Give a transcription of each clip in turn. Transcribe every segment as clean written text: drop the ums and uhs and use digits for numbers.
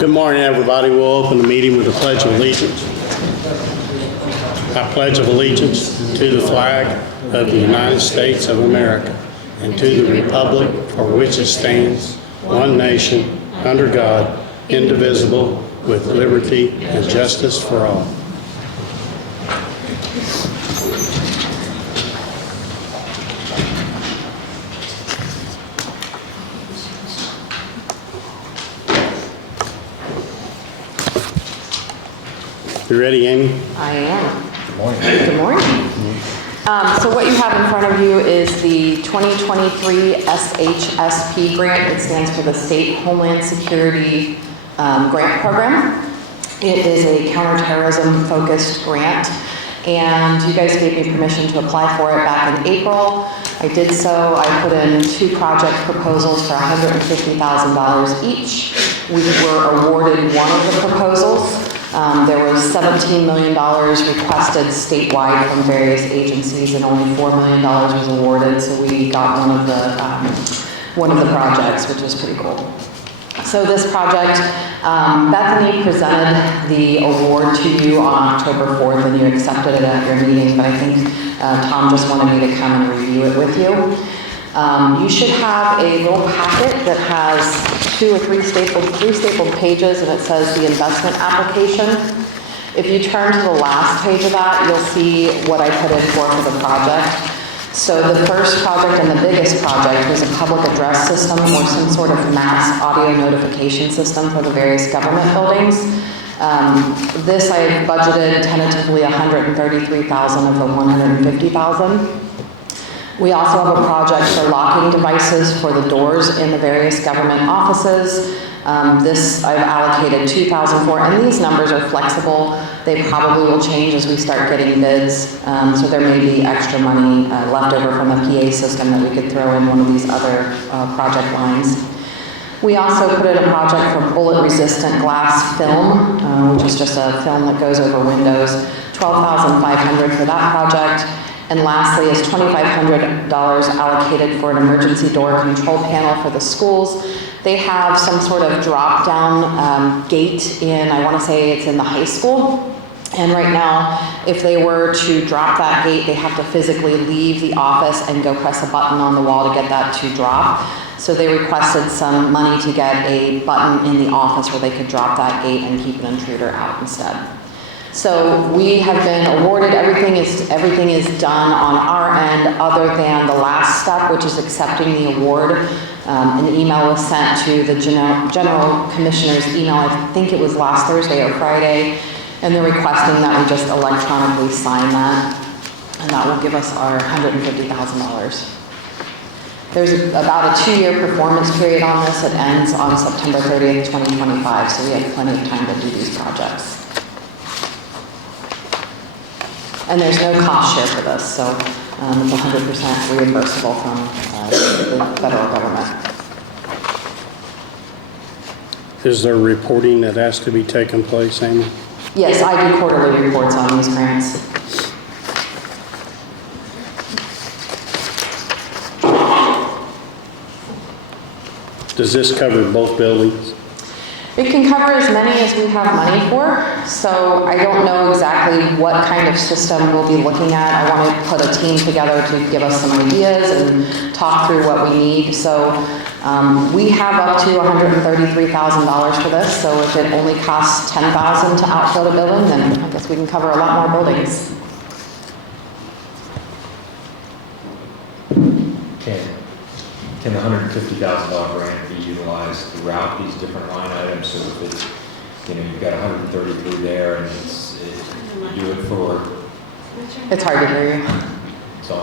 Good morning, everybody. We'll open the meeting with a pledge of allegiance. I pledge of allegiance to the flag of the United States of America and to the republic for which it stands, one nation, under God, indivisible, with liberty and justice for all. You ready, Amy? I am. Good morning. Good morning. So what you have in front of you is the 2023 SHSP grant. It stands for the State Homeland Security Grant Program. It is a counterterrorism focused grant, and you guys gave me permission to apply for it back in April. I did so. I put in 2 project proposals for $150,000 each. We were awarded one of the proposals. There was $17 million requested statewide from various agencies, and only $4 million was awarded. So we got one of the projects, which was pretty cool. So this project, Bethany presented the award to you on October 4th, and you accepted it at your meeting. But I think Tom just wanted me to come and review it with you. You should have a little packet that has 2 or 3 stapled pages, and it says the investment application. If you turn to the last page of that, you'll see what I put in for the project. So the first project and the biggest project was a public address system or some sort of mass audio notification system for the various government buildings. This I budgeted tentatively $133,000 of the $150,000. We also have a project for locking devices for the doors in the various government offices. This I've allocated $2,000 for, and these numbers are flexible. They probably will change as we start getting bids. So there may be extra money left over from the PA system that we could throw in one of these other project lines. We also put in a project for bullet-resistant glass film, which is just a film that goes over windows. $12,500 for that project. And lastly is $2,500 allocated for an emergency door control panel for the schools. They have some sort of drop-down gate in, I want to say it's in the high school. And right now, if they were to drop that gate, they have to physically leave the office and go press a button on the wall to get that to drop. So they requested some money to get a button in the office where they could drop that gate and keep an intruder out instead. So we have been awarded, everything is done on our end other than the last step, which is accepting the award. An email was sent to the General Commissioner's email, I think it was last Thursday or Friday, and they're requesting that we just electronically sign that, and that will give us our $150,000. There's about a 2-year performance period on this. It ends on September 30th, 2025, so we have plenty of time to do these projects. And there's no cost share for this, so it's 100% reimbursable from the federal government. Is there reporting that has to be taking place, Amy? Yes, I do quarterly reports on these grants. Does this cover both buildings? It can cover as many as we have money for, so I don't know exactly what kind of system we'll be looking at. I want to put a team together to give us some ideas and talk through what we need. So we have up to $133,000 for this, so if it only costs $10,000 to outfit a building, then I guess we can cover a lot more buildings. Can the $150,000 grant be utilized throughout these different line items? So if it's, you've got 133 there, and you do it for. It's hard to hear you. So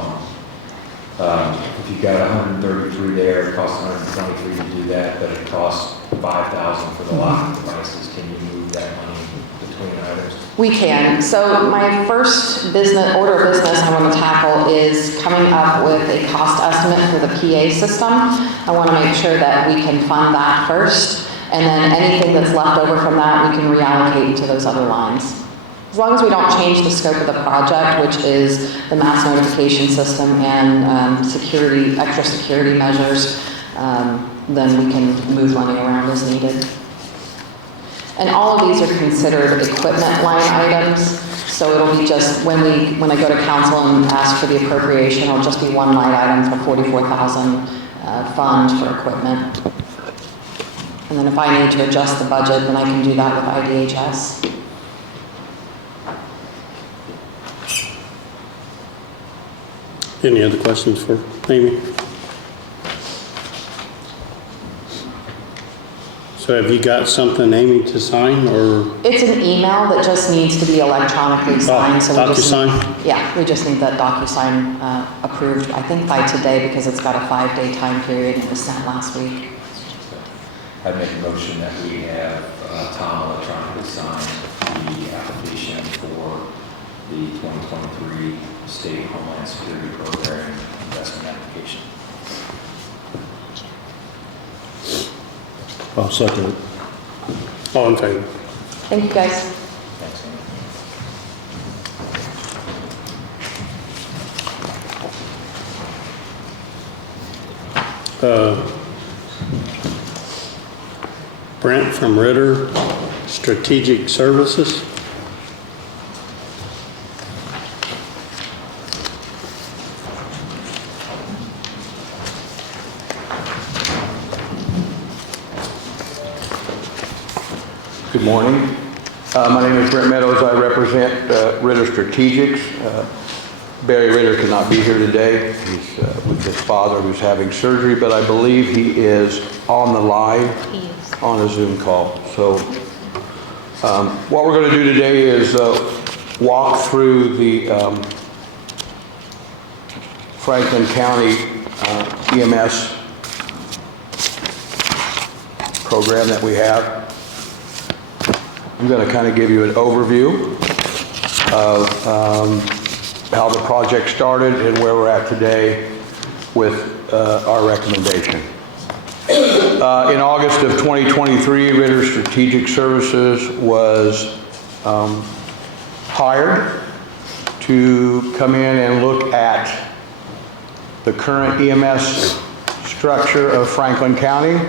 if you've got 133 there, it costs 123 to do that, but it costs $5,000 for the locking devices. Can you move that money between items? We can. So my first order of business I want to tackle is coming up with a cost estimate for the PA system. I want to make sure that we can fund that first, and then anything that's left over from that we can reallocate to those other lines. As long as we don't change the scope of the project, which is the mass notification system and extra security measures, then we can move money around as needed. And all of these are considered equipment line items. So it'll be just, when I go to council and ask for the appropriation, it'll just be one line item for 44,000 fund for equipment. And then if I need to adjust the budget, then I can do that with IDHS. Any other questions for Amy? So have you got something, Amy, to sign, or? It's an email that just needs to be electronically signed. So we just DocuSign? Yeah, we just need that DocuSign approved, I think by today, because it's got a 5-day time period and it was sent last week. I'd make a motion that we have Tom electronically sign the application for the 2023 State Homeland Security Program investment application. I'll second it. All in favor? Thank you, guys. Thanks, Amy. Brent from Ritter Strategic Services. Good morning. My name is Brent Meadows. I represent Ritter Strategics. Barry Ritter cannot be here today. He's with his father who's having surgery, but I believe he is on the line on a Zoom call. So what we're going to do today is walk through the Franklin County EMS program that we have. I'm going to kind of give you an overview of how the project started and where we're at today with our recommendation. In August of 2023, Ritter Strategic Services was hired to come in and look at the current EMS structure of Franklin County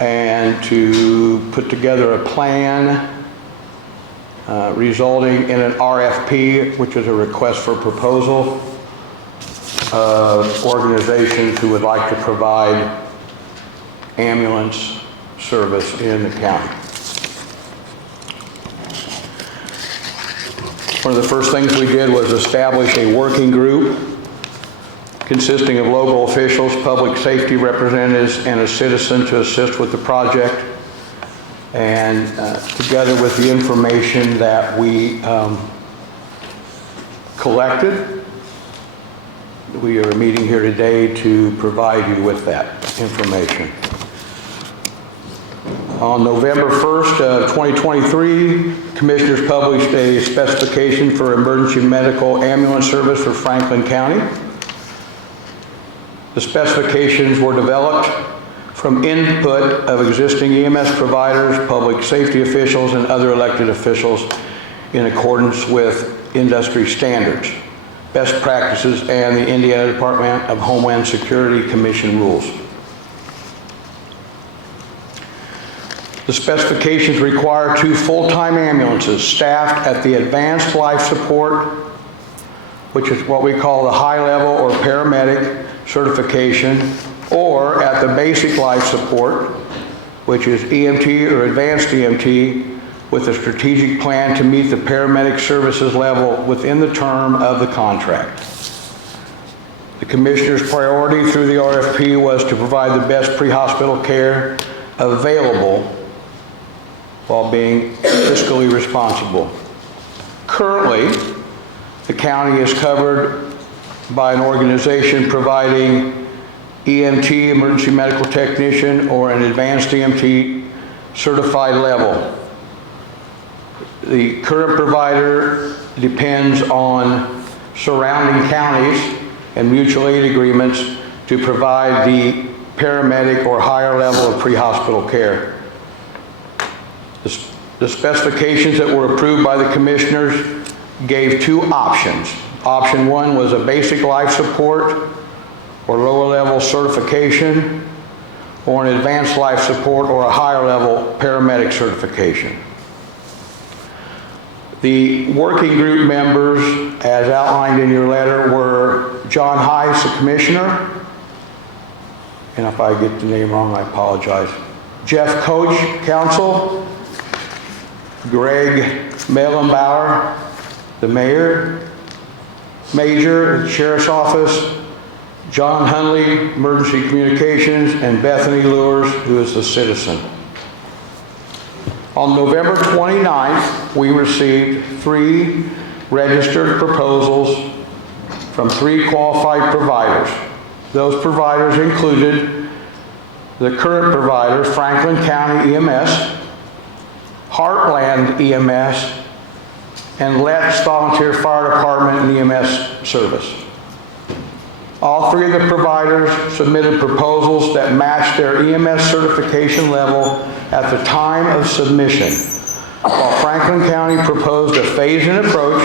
and to put together a plan resulting in an RFP, which is a request for proposal of organizations who would like to provide ambulance service in the county. One of the first things we did was establish a working group consisting of local officials, public safety representatives, and a citizen to assist with the project. And together with the information that we collected, we are meeting here today to provide you with that information. On November 1st, 2023, Commissioners published a specification for emergency medical ambulance service for Franklin County. The specifications were developed from input of existing EMS providers, public safety officials, and other elected officials in accordance with industry standards, best practices, and the Indiana Department of Homeland Security Commission rules. The specifications require 2 full-time ambulances staffed at the advanced life support, which is what we call the high level or paramedic certification, or at the basic life support, which is EMT or advanced EMT, with a strategic plan to meet the paramedic services level within the term of the contract. The Commissioner's priority through the RFP was to provide the best pre-hospital care available while being fiscally responsible. Currently, the county is covered by an organization providing EMT, emergency medical technician, or an advanced EMT certified level. The current provider depends on surrounding counties and mutual aid agreements to provide the paramedic or higher level of pre-hospital care. The specifications that were approved by the Commissioners gave 2 options. Option 1 was a basic life support or lower level certification, or an advanced life support or a higher level paramedic certification. The working group members, as outlined in your letter, were John Heis, the Commissioner, and if I get the name wrong, I apologize. Jeff Koch, Council, Greg Mehlbauer, the Mayor, Major, Sheriff's Office, Jon Hundley, Emergency Communications, and Bethany Luers, who is the citizen. On November 29th, we received 3 registered proposals from 3 qualified providers. Those providers included the current provider, Franklin County EMS, Heartland EMS, and Let's Volunteer Fire Department and EMS Service. All 3 of the providers submitted proposals that matched their EMS certification level at the time of submission. While Franklin County proposed a phased-in approach,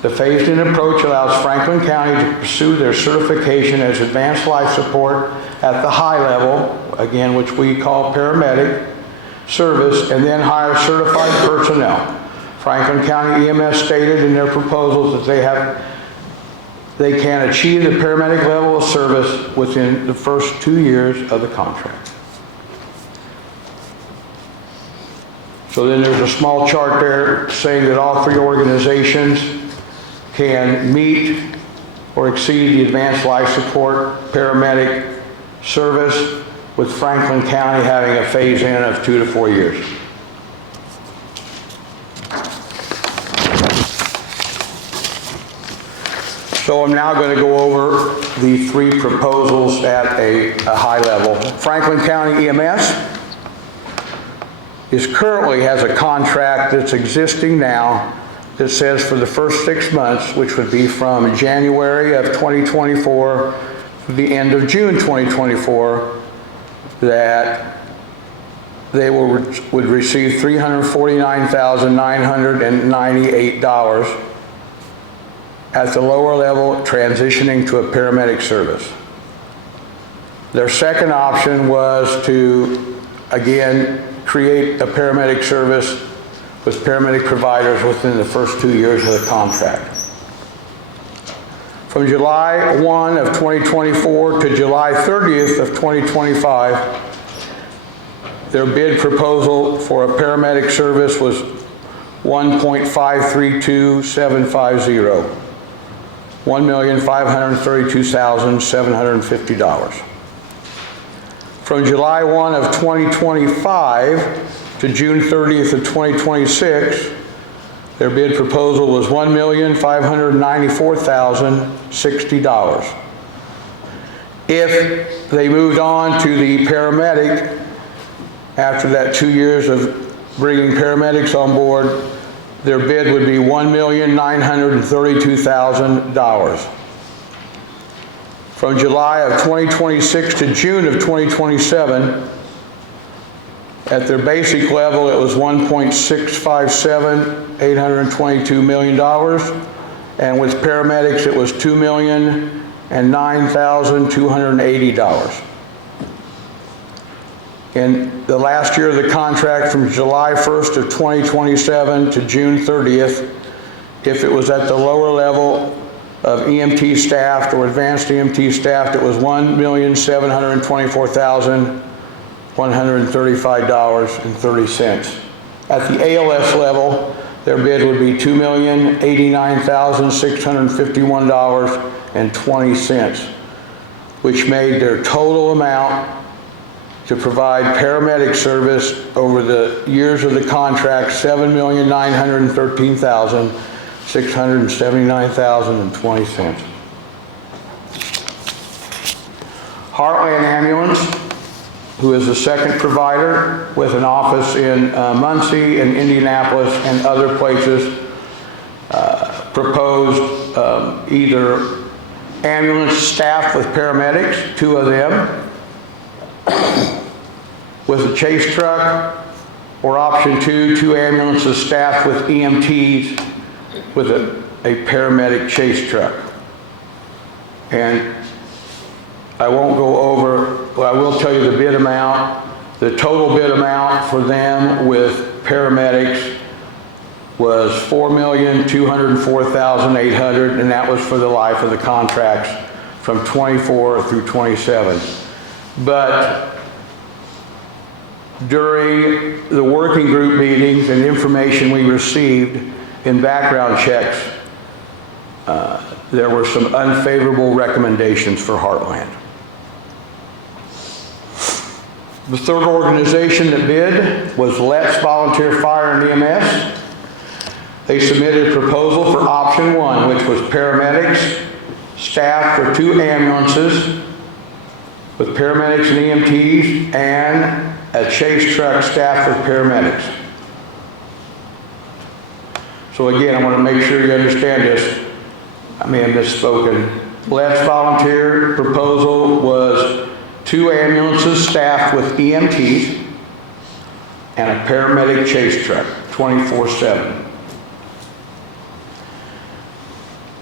the phased-in approach allows Franklin County to pursue their certification as advanced life support at the high level, again, which we call paramedic service, and then hire certified personnel. Franklin County EMS stated in their proposals that they can achieve the paramedic level of service within the first 2 years of the contract. So then there's a small chart there saying that all 3 organizations can meet or exceed the advanced life support paramedic service, with Franklin County having a phase-in of 2 to 4 years. So I'm now going to go over the 3 proposals at a high level. Franklin County EMS currently has a contract that's existing now that says for the first 6 months, which would be from January of 2024 to the end of June 2024, that they would receive $349,998 at the lower level, transitioning to a paramedic service. Their second option was to, again, create a paramedic service with paramedic providers within the first 2 years of the contract. From July 1 of 2024 to July 30th of 2025, their bid proposal for a paramedic service was $1,532,750, $1,532,750. From July 1 of 2025 to June 30th of 2026, their bid proposal was $1,594,060. If they moved on to the paramedic, after that 2 years of bringing paramedics on board, their bid would be $1,932,000. From July of 2026 to June of 2027, at their basic level, it was $1.657,822 million, and with paramedics, it was $2,009,280. In the last year of the contract, from July 1st of 2027 to June 30th, if it was at the lower level of EMT staffed or advanced EMT staffed, it was $1,724,135.30. At the ALS level, their bid would be $2,089,651.20, which made their total amount to provide paramedic service over the years of the contract $7,913,679.20. Heartland Ambulance, who is the second provider with an office in Muncie and Indianapolis and other places, proposed either ambulance staffed with paramedics, 2 of them, with a chase truck, or option 2 ambulances staffed with EMTs with a paramedic chase truck. And I won't go over, but I will tell you the bid amount. The total bid amount for them with paramedics was $4,204,800, and that was for the life of the contracts from 24 through 27. But during the working group meetings and information we received in background checks, there were some unfavorable recommendations for Heartland. The third organization that bid was Let's Volunteer Fire and EMS. They submitted a proposal for option 1, which was paramedics, staff for 2 ambulances with paramedics and EMTs, and a chase truck staffed with paramedics. So again, I want to make sure you understand this. I may have misspoken. Let's Volunteer proposal was 2 ambulances staffed with EMTs and a paramedic chase truck, 24/7.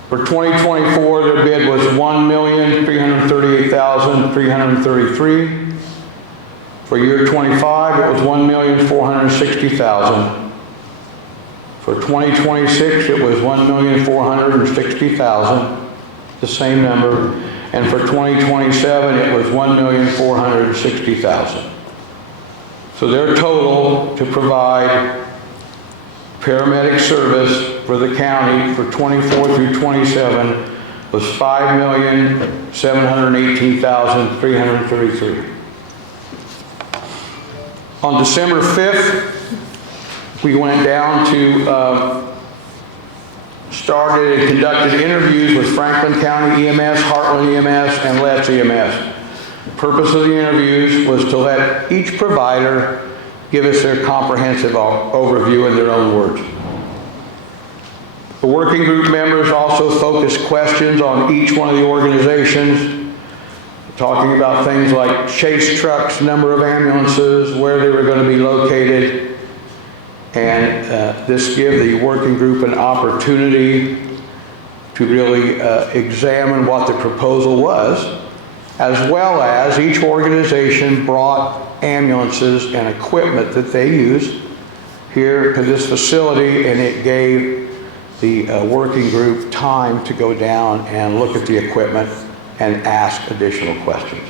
For 2024, their bid was $1,338,333. For year 25, it was $1,460,000. For 2026, it was $1,460,000, the same number. And for 2027, it was $1,460,000. So their total to provide paramedic service for the county for 24 through 27 was $5,718,333. On December 5th, we went down to started and conducted interviews with Franklin County EMS, Heartland EMS, and Let's EMS. The purpose of the interviews was to let each provider give us their comprehensive overview in their own words. The working group members also focused questions on each one of the organizations, talking about things like chase trucks, number of ambulances, where they were going to be located, and this gave the working group an opportunity to really examine what the proposal was, as well as each organization brought ambulances and equipment that they use here to this facility, and it gave the working group time to go down and look at the equipment and ask additional questions.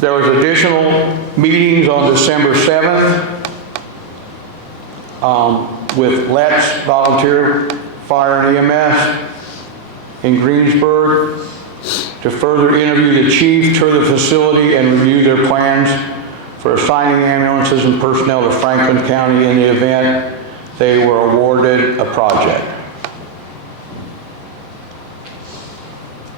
There was additional meetings on December 7th with Let's Volunteer Fire and EMS in Greensburg to further interview the chief, tour the facility, and review their plans for assigning ambulances and personnel to Franklin County in the event they were awarded a project.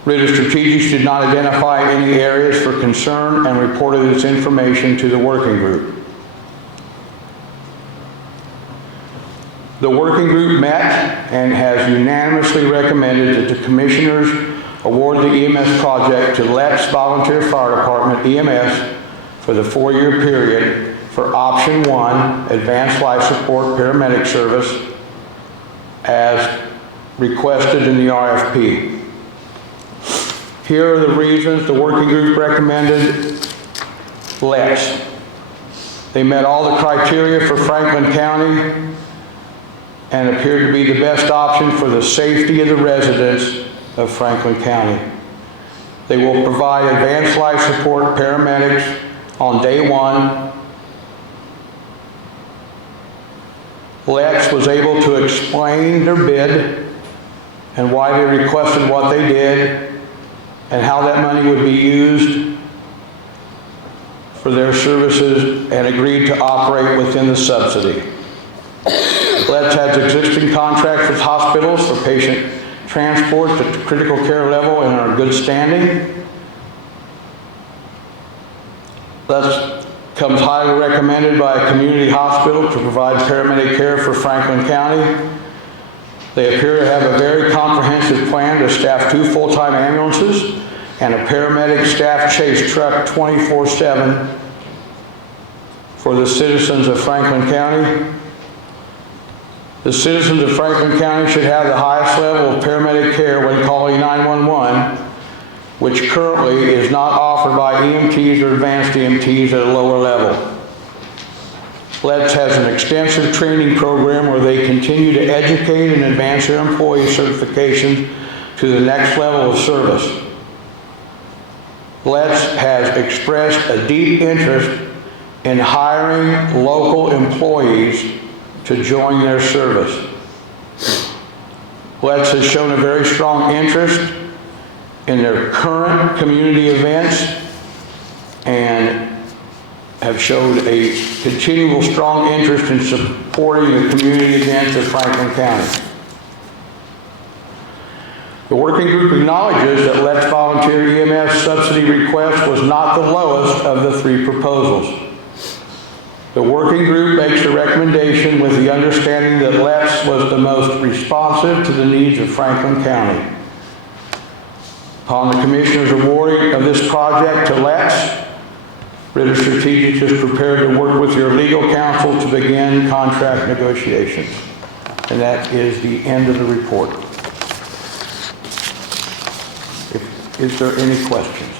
Ritter Strategic did not identify any areas for concern and reported its information to the working group. The working group met and has unanimously recommended that the commissioners award the EMS project to Let's Volunteer Fire Department EMS for the 4-year period for option 1, advanced life support paramedic service, as requested in the RFP. Here are the reasons the working group recommended Let's. They met all the criteria for Franklin County and appeared to be the best option for the safety of the residents of Franklin County. They will provide advanced life support paramedics on day 1. Let's was able to explain their bid and why they requested what they did, and how that money would be used for their services, and agreed to operate within the subsidy. Let's has existing contracts with hospitals for patient transport to critical care level and are in good standing. Let's comes highly recommended by a community hospital to provide paramedic care for Franklin County. They appear to have a very comprehensive plan to staff 2 full-time ambulances and a paramedic staff chase truck 24/7 for the citizens of Franklin County. The citizens of Franklin County should have the highest level of paramedic care when calling 911, which currently is not offered by EMTs or advanced EMTs at a lower level. LETS has an extensive training program where they continue to educate and advance their employee certifications to the next level of service. LETS has expressed a deep interest in hiring local employees to join their service. LETS has shown a very strong interest in their current community events and have showed a continual strong interest in supporting the community events of Franklin County. The working group acknowledges that LETS volunteer EMS subsidy request was not the lowest of the 3 proposals. The working group makes a recommendation with the understanding that LETS was the most responsive to the needs of Franklin County. Upon the Commissioner's awarding of this project to LETS, Ritter Strategic is prepared to work with your legal counsel to begin contract negotiations. And that is the end of the report. Is there any questions?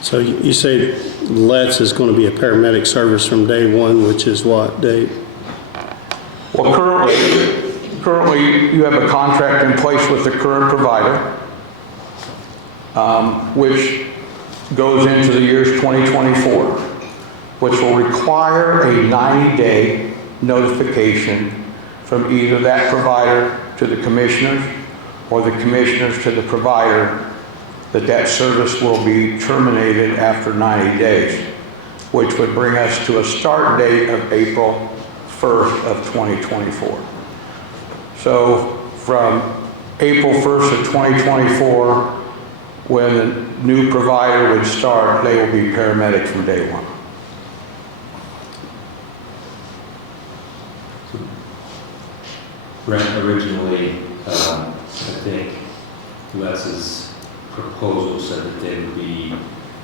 So you say LETS is going to be a paramedic service from day one, which is what date? Well, currently you have a contract in place with the current provider, which goes into the years 2024, which will require a 90-day notification from either that provider to the commissioners or the commissioners to the provider that that service will be terminated after 90 days, which would bring us to a start date of April 1st of 2024. So from April 1st of 2024, when the new provider would start, they will be paramedics from day one. Brent, originally, I think LETS's proposal said that they would be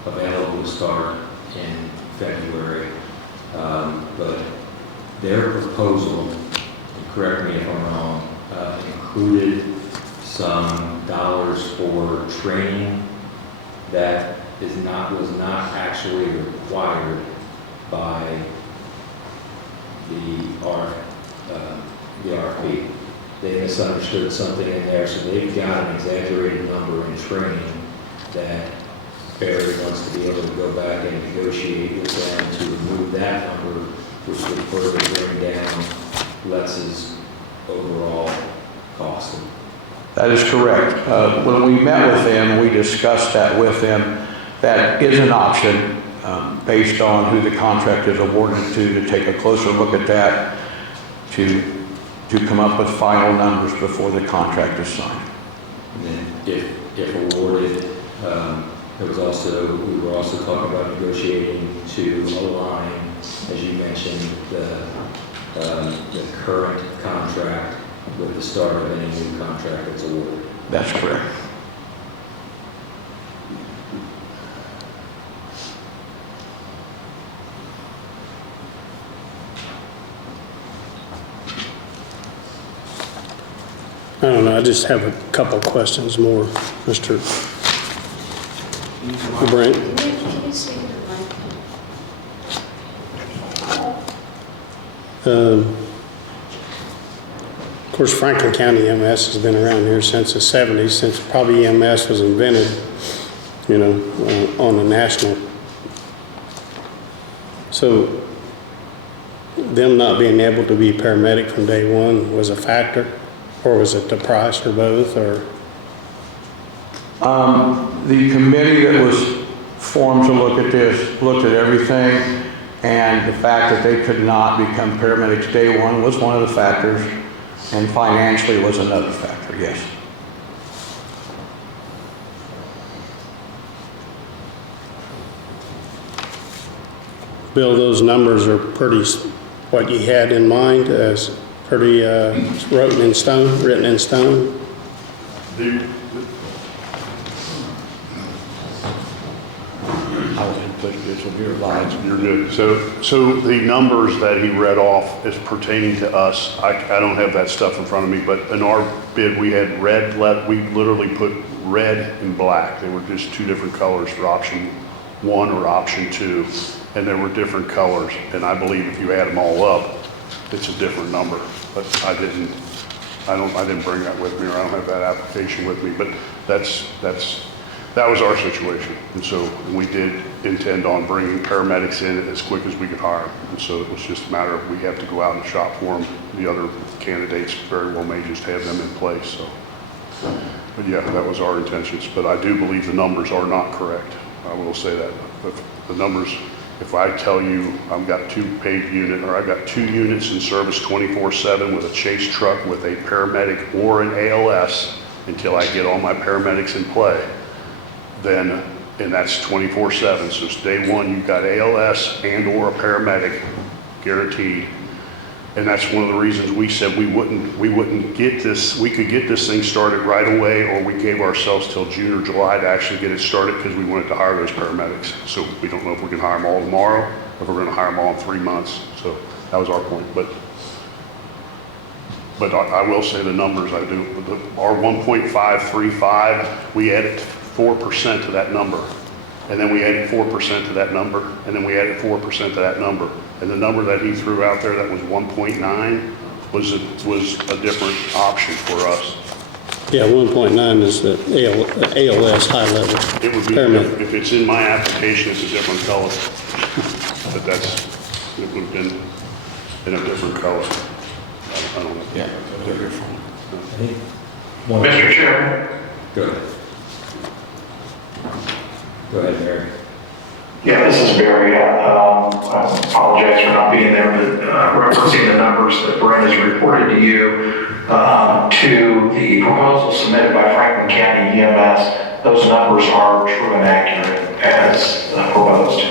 available to start in February, but their proposal, and correct me if I'm wrong, included some dollars for training that was not actually required by the RFP. They misunderstood something in there, so they've got an exaggerated number in training that Barry wants to be able to go back and negotiate with them to remove that number, which would further bring down LETS's overall cost. That is correct. When we met with them, we discussed that with them. That is an option based on who the contract is awarded to take a closer look at that, to come up with final numbers before the contract is signed. And then if awarded, we were also talking about negotiating to align, as you mentioned, the current contract with the start of any new contract that's awarded. That's correct. I don't know, I just have a couple questions more, Mr. Brent. Can you speak to the mic? Of course, Franklin County EMS has been around here since the 70s, since probably EMS was invented, on the national. So them not being able to be paramedic from day one was a factor, or was it the price, or both, or? The committee that was formed to look at this looked at everything, and the fact that they could not become paramedics day one was one of the factors, and financially was another factor, yes. Bill, those numbers are pretty, what you had in mind as pretty written in stone? You're good. So the numbers that he read off as pertaining to us, I don't have that stuff in front of me, but in our bid, we had red, we literally put red and black. They were just two different colors for option 1 or option 2, and there were different colors. And I believe if you add them all up, it's a different number. But I didn't bring that with me, or I don't have that application with me. But that was our situation. And so we did intend on bringing paramedics in as quick as we could hire them. And so it was just a matter of we have to go out and shop for them. The other candidates very well may just have them in place. So, but yeah, that was our intentions. But I do believe the numbers are not correct. I will say that. But the numbers, if I tell you I've got 2 paid units, or I've got 2 units in service 24/7 with a chase truck with a paramedic or an ALS until I get all my paramedics in play, then, and that's 24/7. So it's day 1, you've got ALS and or a paramedic guaranteed. And that's one of the reasons we said we wouldn't get this, we could get this thing started right away, or we gave ourselves till June or July to actually get it started because we wanted to hire those paramedics. So we don't know if we can hire them all tomorrow, if we're going to hire them all in 3 months. So that was our point. But I will say the numbers I do, our 1.535, we added 4% to that number. And then we added 4% to that number, and then we added 4% to that number. And the number that he threw out there that was 1.9 was a different option for us. Yeah, 1.9 is the ALS high level. It would be, paramedic. if it's in my application, it's a different color. But it would have been in a different color. I don't know. Yeah. Mr. Chairman? Go ahead. Go ahead, Barry. Yeah, this is Barry. I apologize for not being there, but referencing the numbers that Brent has reported to you, to the proposal submitted by Franklin County EMS, those numbers are true and accurate as proposed.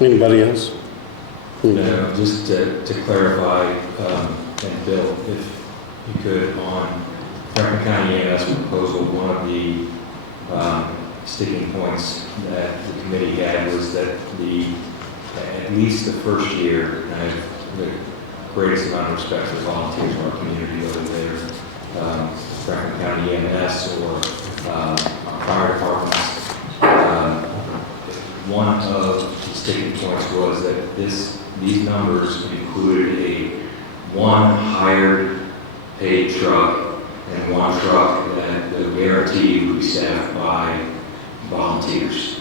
Anybody else? No, just to clarify, and Bill, if you could, on Franklin County EMS proposal, one of the sticking points that the committee had was that at least the first year, and I have the greatest amount of respect for volunteers in our community, whether they're Franklin County EMS or our fire departments. One of the sticking points was that these numbers included one hired paid truck and one truck that the guarantee would be staffed by volunteers.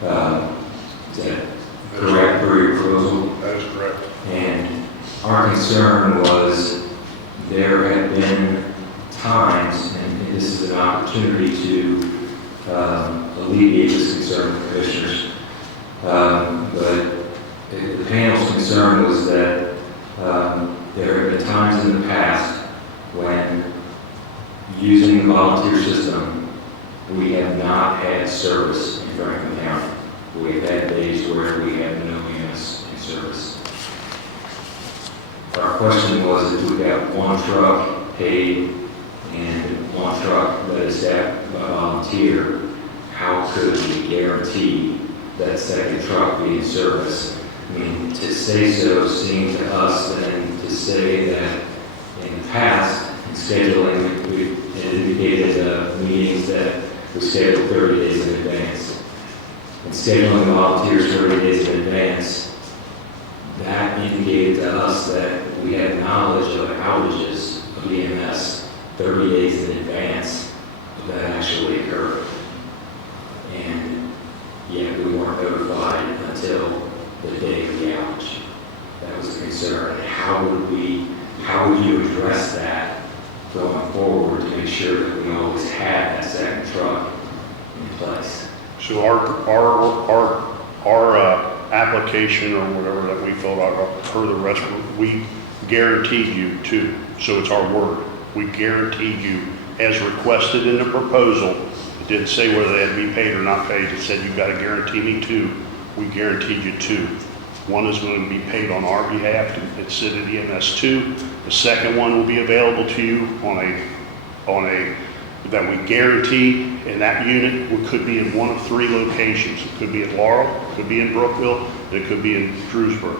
Is that correct for your proposal? That is correct. And our concern was there have been times, and this is an opportunity to alleviate this concern with commissioners. But the panel's concern was that there have been times in the past when, using the volunteer system, we have not had service in Franklin County. We've had days where we have no EMS in service. Our question was, if we've got one truck paid and one truck that is staffed by volunteer, how could we guarantee that second truck be in service? I mean, to say so seemed to us then to say that in the past, in scheduling, we indicated meetings that we scheduled 30 days in advance. And scheduling volunteers 30 days in advance, that indicated to us that we had knowledge of outages of EMS 30 days in advance of that actually occurred. And yet we weren't notified until the day of the outage. That was the concern. How would you address that going forward to make sure that we always had that second truck in place? So our application or whatever that we filled out per the rest, we guaranteed you two. So it's our word. We guaranteed you as requested in the proposal. It didn't say whether they had to be paid or not paid. It said you've got to guarantee me two. We guaranteed you two. One is going to be paid on our behalf at City EMS 2. The second one will be available to you on a that we guarantee, and that unit could be in one of three locations. It could be at Laurel, it could be in Brookville, and it could be in Drewsburg.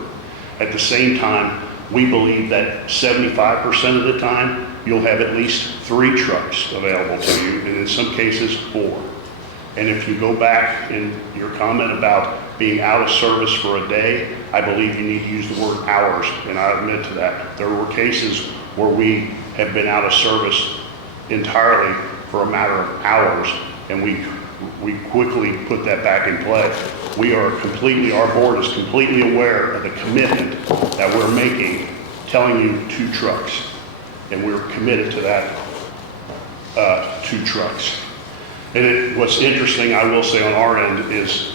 At the same time, we believe that 75% of the time, you'll have at least 3 trucks available to you, and in some cases, 4. And if you go back in your comment about being out of service for a day, I believe you need to use the word hours, and I admit to that. There were cases where we have been out of service entirely for a matter of hours, and we quickly put that back in play. Our board is completely aware of the commitment that we're making, telling you 2 trucks, and we're committed to that 2 trucks. And what's interesting, I will say on our end, is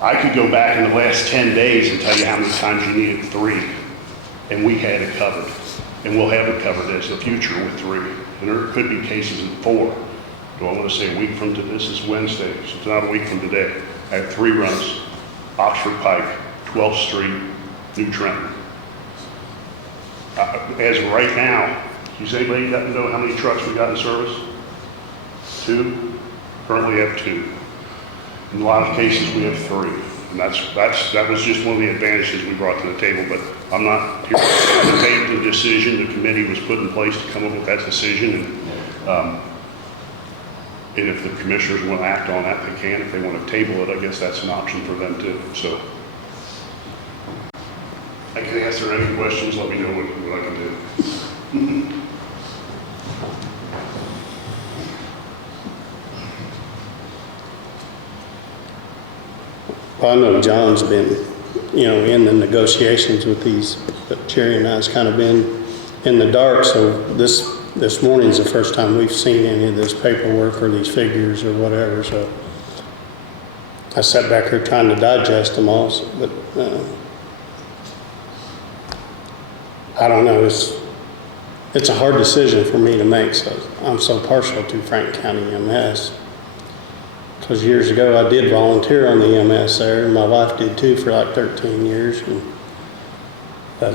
I could go back in the last 10 days and tell you how many times you needed 3, and we had it covered. And we'll have it covered as the future with 3. And there could be cases in 4. Do I want to say a week from today? This is Wednesday, so it's not a week from today. I have 3 runs: Oxford Pike, 12th Street, New Trenton. As of right now, does anybody know how many trucks we got in service? 2? Currently have 2. In a lot of cases, we have 3. And that was just one of the advantages we brought to the table, but I'm not here to debate the decision. The committee was put in place to come up with that decision, and if the commissioners want to act on that, they can. If they want to table it, I guess that's an option for them too. So I can answer any questions. Let me know what I can do. Well, I know John's been, in the negotiations with these, but Jerry and I's kind of been in the dark, so this morning's the first time we've seen any of this paperwork or these figures or whatever, so I sat back here trying to digest them all, but I don't know, it's a hard decision for me to make, so I'm so partial to Franklin County EMS. Because years ago I did volunteer on the EMS there, and my wife did too for like 13 years. But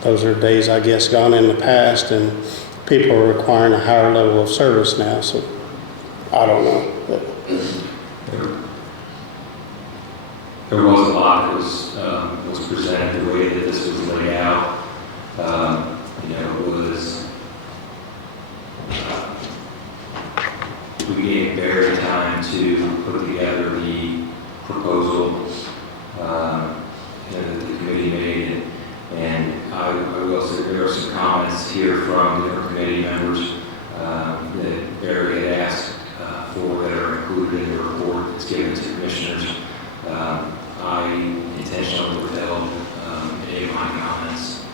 those are days, I guess, gone in the past, and people are requiring a higher level of service now, so I don't know. But there was a lot that was presented the way that this was laid out. It was we gave Barry time to put together the proposal that the committee made, and I will say there are some comments here from different committee members that Barry had asked for that are included in the report that's given to commissioners. I intentionally withheld any of my comments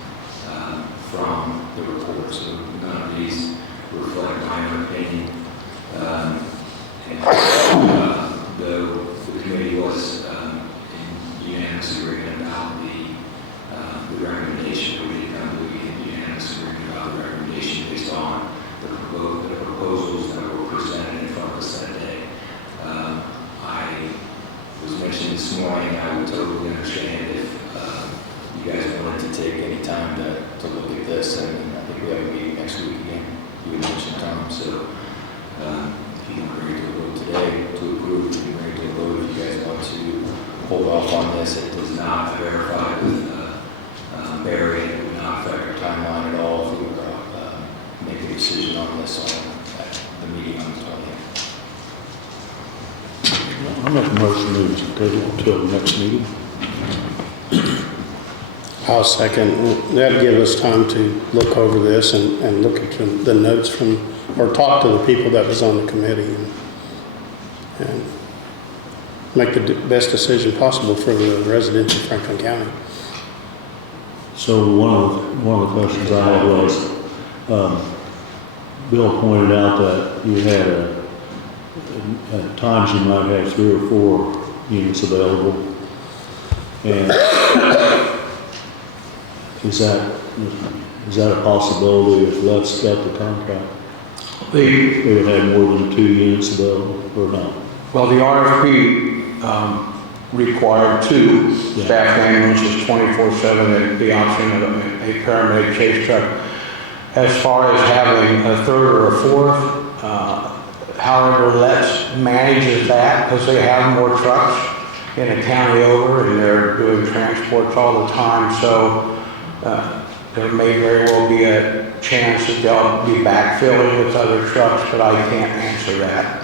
from the report, so none of these reflect my own opinion. Though the committee was in unanimous agreement about the recommendation, we did come to a unanimous agreement about the recommendation based on the proposals that were presented in front of us that day. I was mentioning this morning, I would totally understand if you guys wanted to take any time to look at this, and I think we have a meeting next week again. You would mention Tom, so if you can bring it to a vote today to approve, you can bring it to a vote. If you guys want to hold off on this, it does not verify with Barry. It would not affect our timeline at all if we were make a decision on this at the meeting on the 20th. I'm not motion moves to table until the next meeting. I'll second. That'll give us time to look over this and look at the notes from, or talk to the people that was on the committee and make the best decision possible for the residents of Franklin County. So one of the questions I had was, Bill pointed out that you had at times you might have 3 or 4 units available. And is that a possibility if Let's got the contract? The, We would have more than 2 units available or not? well, the RFP required 2 staff ambulances 24/7 and the option of a paramedic chase truck. As far as having a 3rd or a 4th, however, Let's manages that because they have more trucks in a county over and they're doing transports all the time. So there may very well be a chance that they'll be backfilling with other trucks, but I can't answer that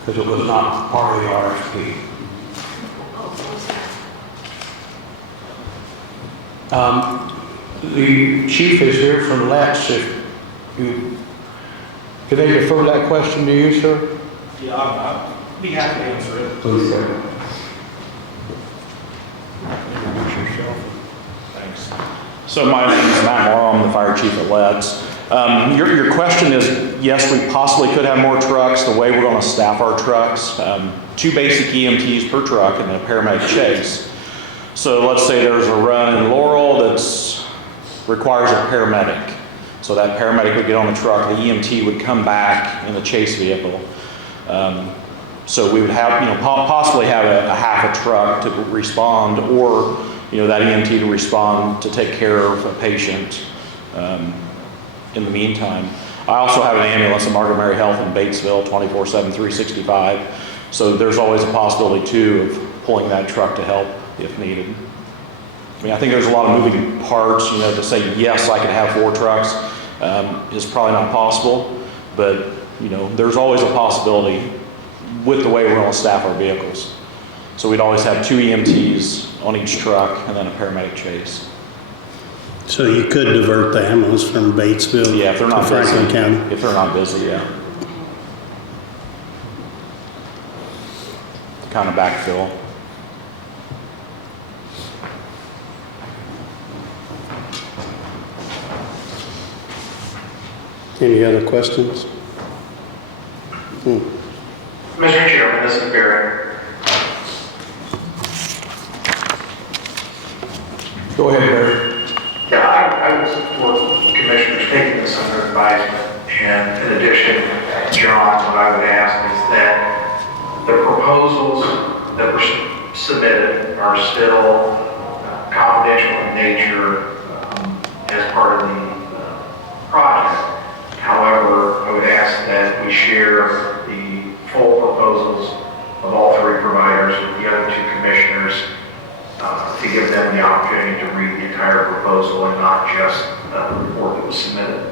because it was not part of the RFP. The chief is here from Let's. If you, could I defer that question to you, sir? Yeah, I'd be happy to answer it. Please, sir. Introduce yourself. Thanks. So my name is Matt Morrow, I'm the fire chief at Let's. Your question is, yes, we possibly could have more trucks. The way we're going to staff our trucks, 2 basic EMTs per truck and then a paramedic chase. So let's say there's a run in Laurel that requires a paramedic. So that paramedic would get on the truck, the EMT would come back in the chase vehicle. So we would have, possibly have a half a truck to respond, or, that EMT to respond to take care of a patient in the meantime. I also have an ambulance at Margaret Mary Health in Batesville, 24/7, 365. So there's always a possibility too of pulling that truck to help if needed. I mean, I think there's a lot of moving parts, to say, yes, I could have 4 trucks is probably not possible, but, there's always a possibility with the way we're going to staff our vehicles. So we'd always have 2 EMTs on each truck and then a paramedic chase. So you could divert the ambulance from Batesville Yeah, if they're not to Franklin busy. County? If they're not busy, yeah. Kind of backfill. Any other questions? Mr. Chairman, this is Barry. Go ahead, Barry. Yeah, I would support commissioners taking this under advisement. And in addition, John, what I would ask is that the proposals that were submitted are still confidential in nature as part of the project. However, I would ask that we share the full proposals of all 3 providers with the other 2 commissioners to give them the opportunity to read the entire proposal and not just the report that was submitted.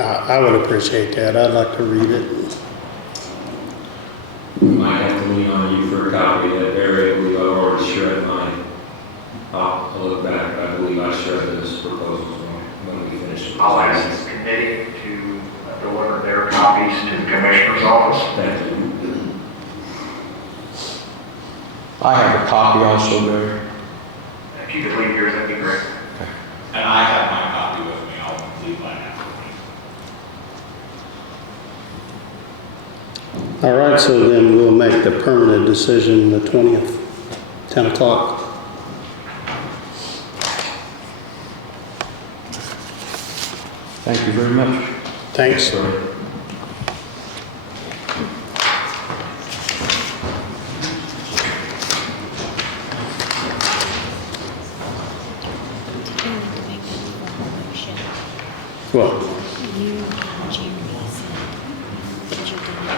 I would appreciate that. I'd like to read it. We might have to lean on you for a copy of that, Barry. I believe I've already shredded mine. I'll look back, but I believe I shredded this proposal when we finished. I'll ask the committee to deliver their copies to the commissioner's office. Thank you. I have a copy also, Barry. If you could leave yours, that'd be great. And I have my copy with me. I'll leave mine out. All right, so then we'll make the permanent decision the 20th, 10 o'clock. Thank you very much. Thanks. What? You, Jeremy, said that you're going to,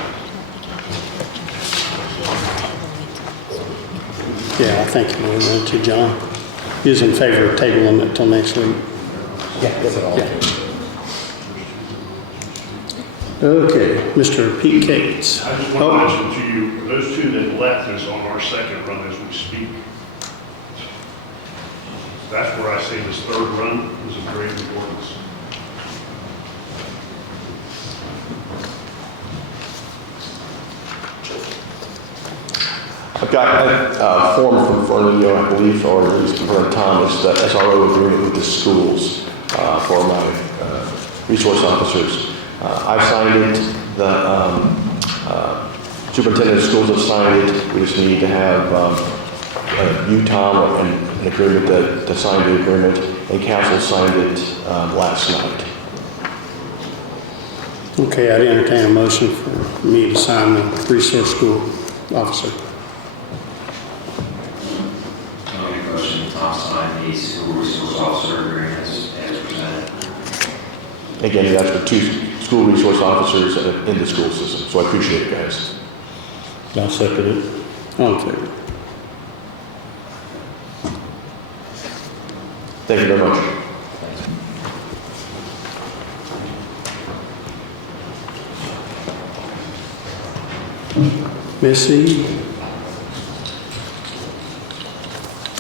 Yeah, I think it was that to John. He was in favor of tabling it till next week. Yeah, that's it all. Okay, Mr. Pete Cates. I just want to mention to you, those 2 that left is on our second run as we speak. That's where I say this 3rd run is of great importance. I've got a form from front of you, I believe, or at least from Thomas, the SRO agreement with the schools for my resource officers. I've signed it. The Superintendent of schools have signed it. We just need to have you, Tom, and an agreement to sign the agreement, and council signed it last night. Okay, I'd entertain a motion for me to sign the resource school officer. I'll make a motion, Tom, sign the school resource officer agreements as presented. Again, that's for 2 school resource officers in the school system, so I appreciate it, guys. I'll second it. All in favor? Thank you very much. Missy?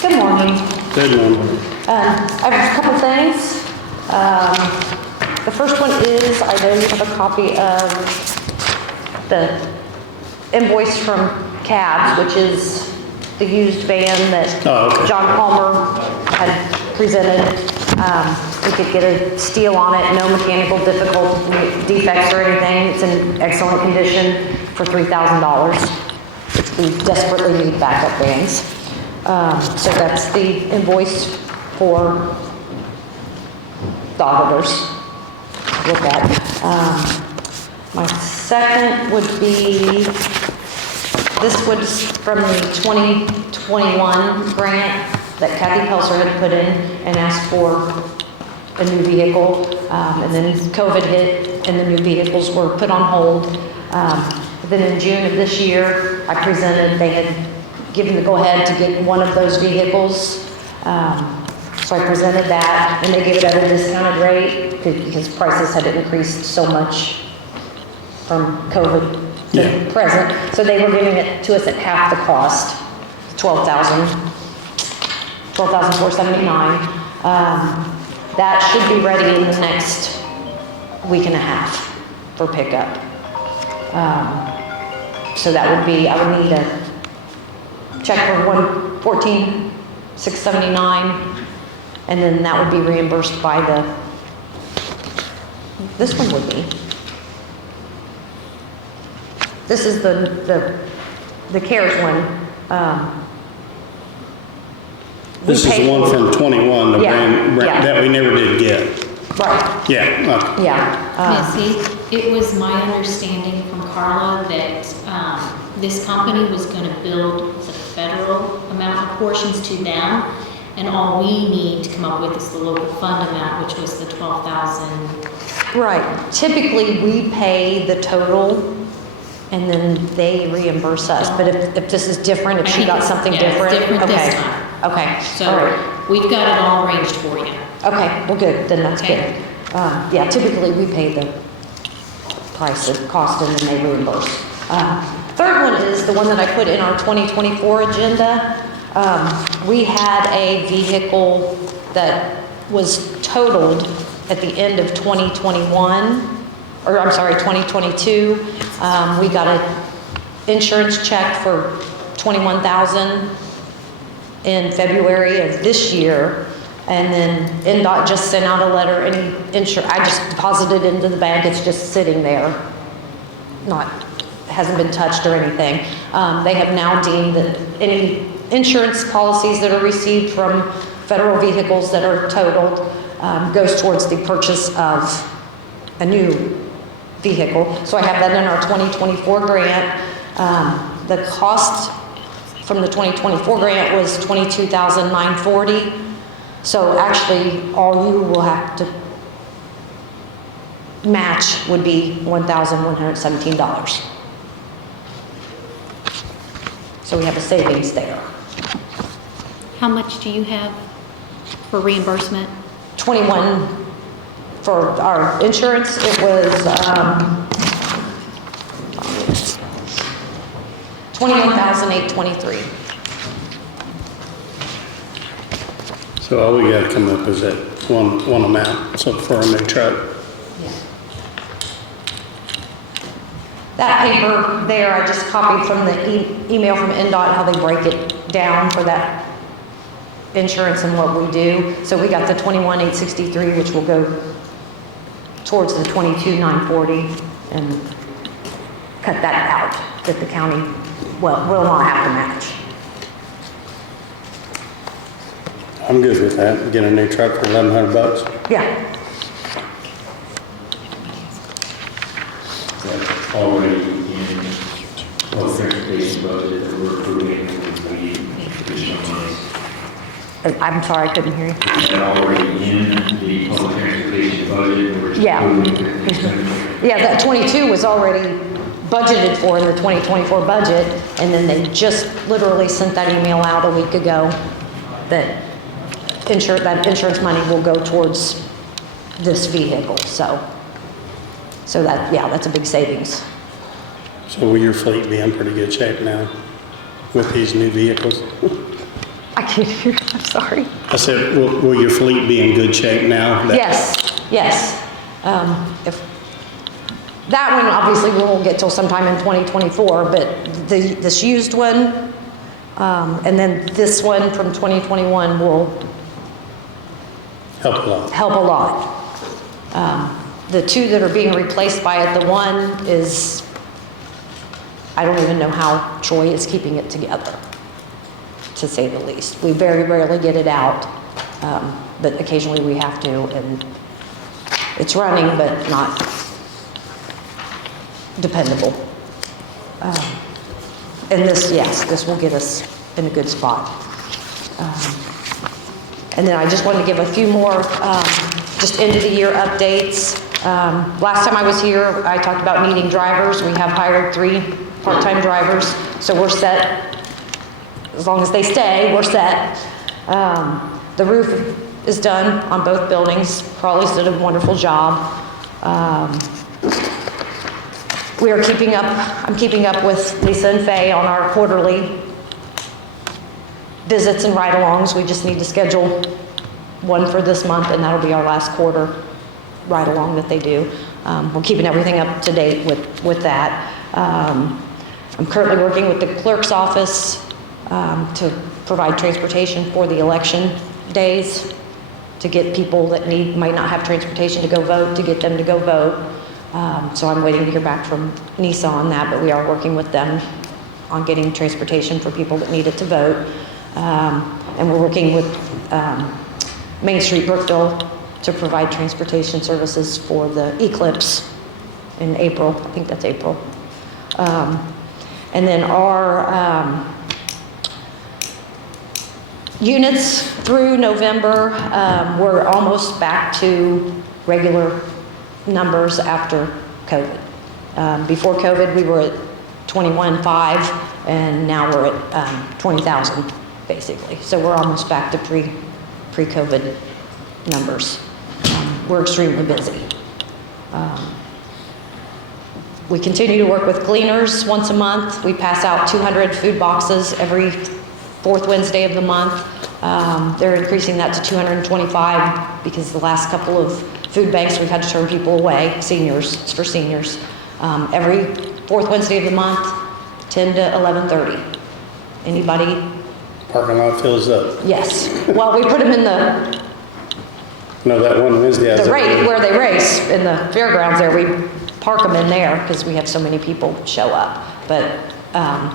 Good morning. Good morning. I have a couple things. The first one is, I know you have a copy of the invoice from CABS, which is the used van that Oh, okay. John Palmer had presented. We could get a steal on it, no mechanical defects or anything. It's in excellent condition for $3,000. We desperately need backup vans. So that's the invoice for the auditors to look at. My second would be, this was from the 2021 grant that Kathy Pelser had put in and asked for a new vehicle. And then COVID hit and the new vehicles were put on hold. Then in June of this year, I presented, they had given the go-ahead to get one of those vehicles. So I presented that, and they gave it at a discounted rate because prices had increased so much from COVID to present. So they were giving it to us at half the cost, $12,479. That should be ready in the next week and a half for pickup. So that would be, I would need a check for $114,679, and then that would be reimbursed by this one would be. This is the CARES one. This is the one from 21, the brand that we never did get. Right. Yeah. Yeah. Missy, it was my understanding from Carla that this company was going to build the federal amount of portions to them, and all we need to come up with is the local fund amount, which was the $12,000. Right. Typically, we pay the total, and then they reimburse us. But if this is different, if she got something different. It's different okay. this time. Okay. So all right. we've got it all arranged for you. Okay, well, good, then that's Okay. good. Yeah, typically we pay the price of cost and then they reimburse. Third one is the one that I put in our 2024 agenda. We had a vehicle that was totaled at the end of 2021, or I'm sorry, 2022. We got an insurance check for $21,000 in February of this year. And then NDOT just sent out a letter, I just deposited it into the bank, it's just sitting there. Hasn't been touched or anything. They have now deemed that any insurance policies that are received from federal vehicles that are totaled goes towards the purchase of a new vehicle. So I have that in our 2024 grant. The cost from the 2024 grant was $22,940. So actually, all you will have to match would be $1,117. So we have a savings there. How much do you have for reimbursement? 21 for our insurance, it was $21,823. So all we gotta come up is that one amount, so for a new truck. That paper there, I just copied from the email from NDOT, how they break it down for that insurance and what we do. So we got the $21,863, which will go towards the $22,940, and cut that out, that the county will not have to match. I'm good with that. Get a new truck for $1,100. Yeah, That's already in public transportation budget that we're approving with the additional monies. I'm sorry, I couldn't hear you. Is that already in the public transportation budget? We're just Yeah. approving it? Yeah, that 22 was already budgeted for in the 2024 budget, and then they just literally sent that email out a week ago that that insurance money will go towards this vehicle, so that, yeah, that's a big savings. So will your fleet be in pretty good shape now with these new vehicles? I can't hear, I'm sorry. I said, will your fleet be in good shape now? Yes. If that one, obviously, we won't get till sometime in 2024, but this used one, and then this one from 2021 will Help a lot. help a lot. The two that are being replaced by it, the one is, I don't even know how Troy is keeping it together, to say the least. We very rarely get it out, but occasionally we have to, and it's running, but not dependable. And this, yes, this will get us in a good spot. And then I just wanted to give a few more just end of the year updates. Last time I was here, I talked about needing drivers. We have hired 3 part-time drivers, so we're set. As long as they stay, we're set. The roof is done on both buildings. Crawley's did a wonderful job. We are I'm keeping up with Lisa and Faye on our quarterly visits and ride-alongs. We just need to schedule one for this month, and that'll be our last quarter ride-along that they do. We're keeping everything up to date with that. I'm currently working with the clerk's office to provide transportation for the election days, to get people that might not have transportation to go vote, to get them to go vote. So I'm waiting to hear back from NISA on that, but we are working with them on getting transportation for people that need it to vote. And we're working with Main Street Brookville to provide transportation services for the eclipse in April. I think that's April. And then our units through November, we're almost back to regular numbers after COVID. Before COVID, we were at 21,500, and now we're at 20,000, basically. So we're almost back to pre-COVID numbers. We're extremely busy. We continue to work with cleaners once a month. We pass out 200 food boxes every 4th Wednesday of the month. They're increasing that to 225 because the last couple of food banks we've had to turn people away, seniors, it's for seniors. Every 4th Wednesday of the month, 10 to 11:30. Anybody? Parking lot fills up. Yes. Well, we put them in No, that one Wednesday. the rate where they race in the fairgrounds there. We park them in there because we have so many people show up. But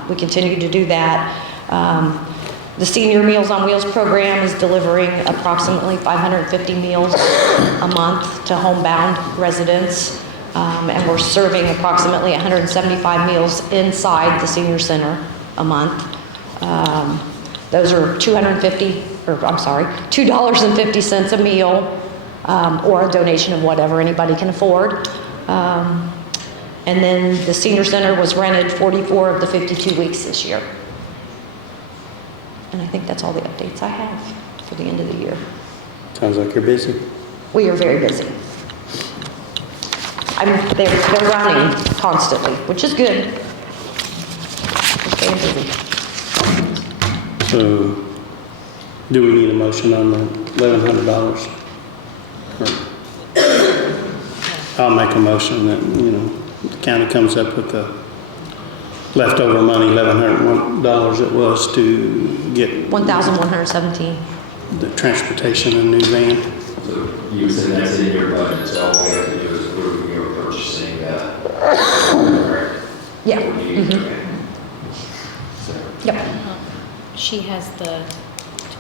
we continue to do that. The Senior Meals on Wheels program is delivering approximately 550 meals a month to homebound residents. And we're serving approximately 175 meals inside the senior center a month. Those are $2.50 a meal, or a donation of whatever anybody can afford. And then the senior center was rented 44 of the 52 weeks this year. And I think that's all the updates I have for the end of the year. Sounds like you're busy. We are very busy. They're running constantly, which is good. We're staying busy. So, do we need a motion on the $1,100? I'll make a motion that, the county comes up with the leftover money, $1,100 it was to get $1,117. the transportation and new van. So you said that's in your budget, so all we have to do is approve your purchasing that. Correct. Yeah. Yep. She has the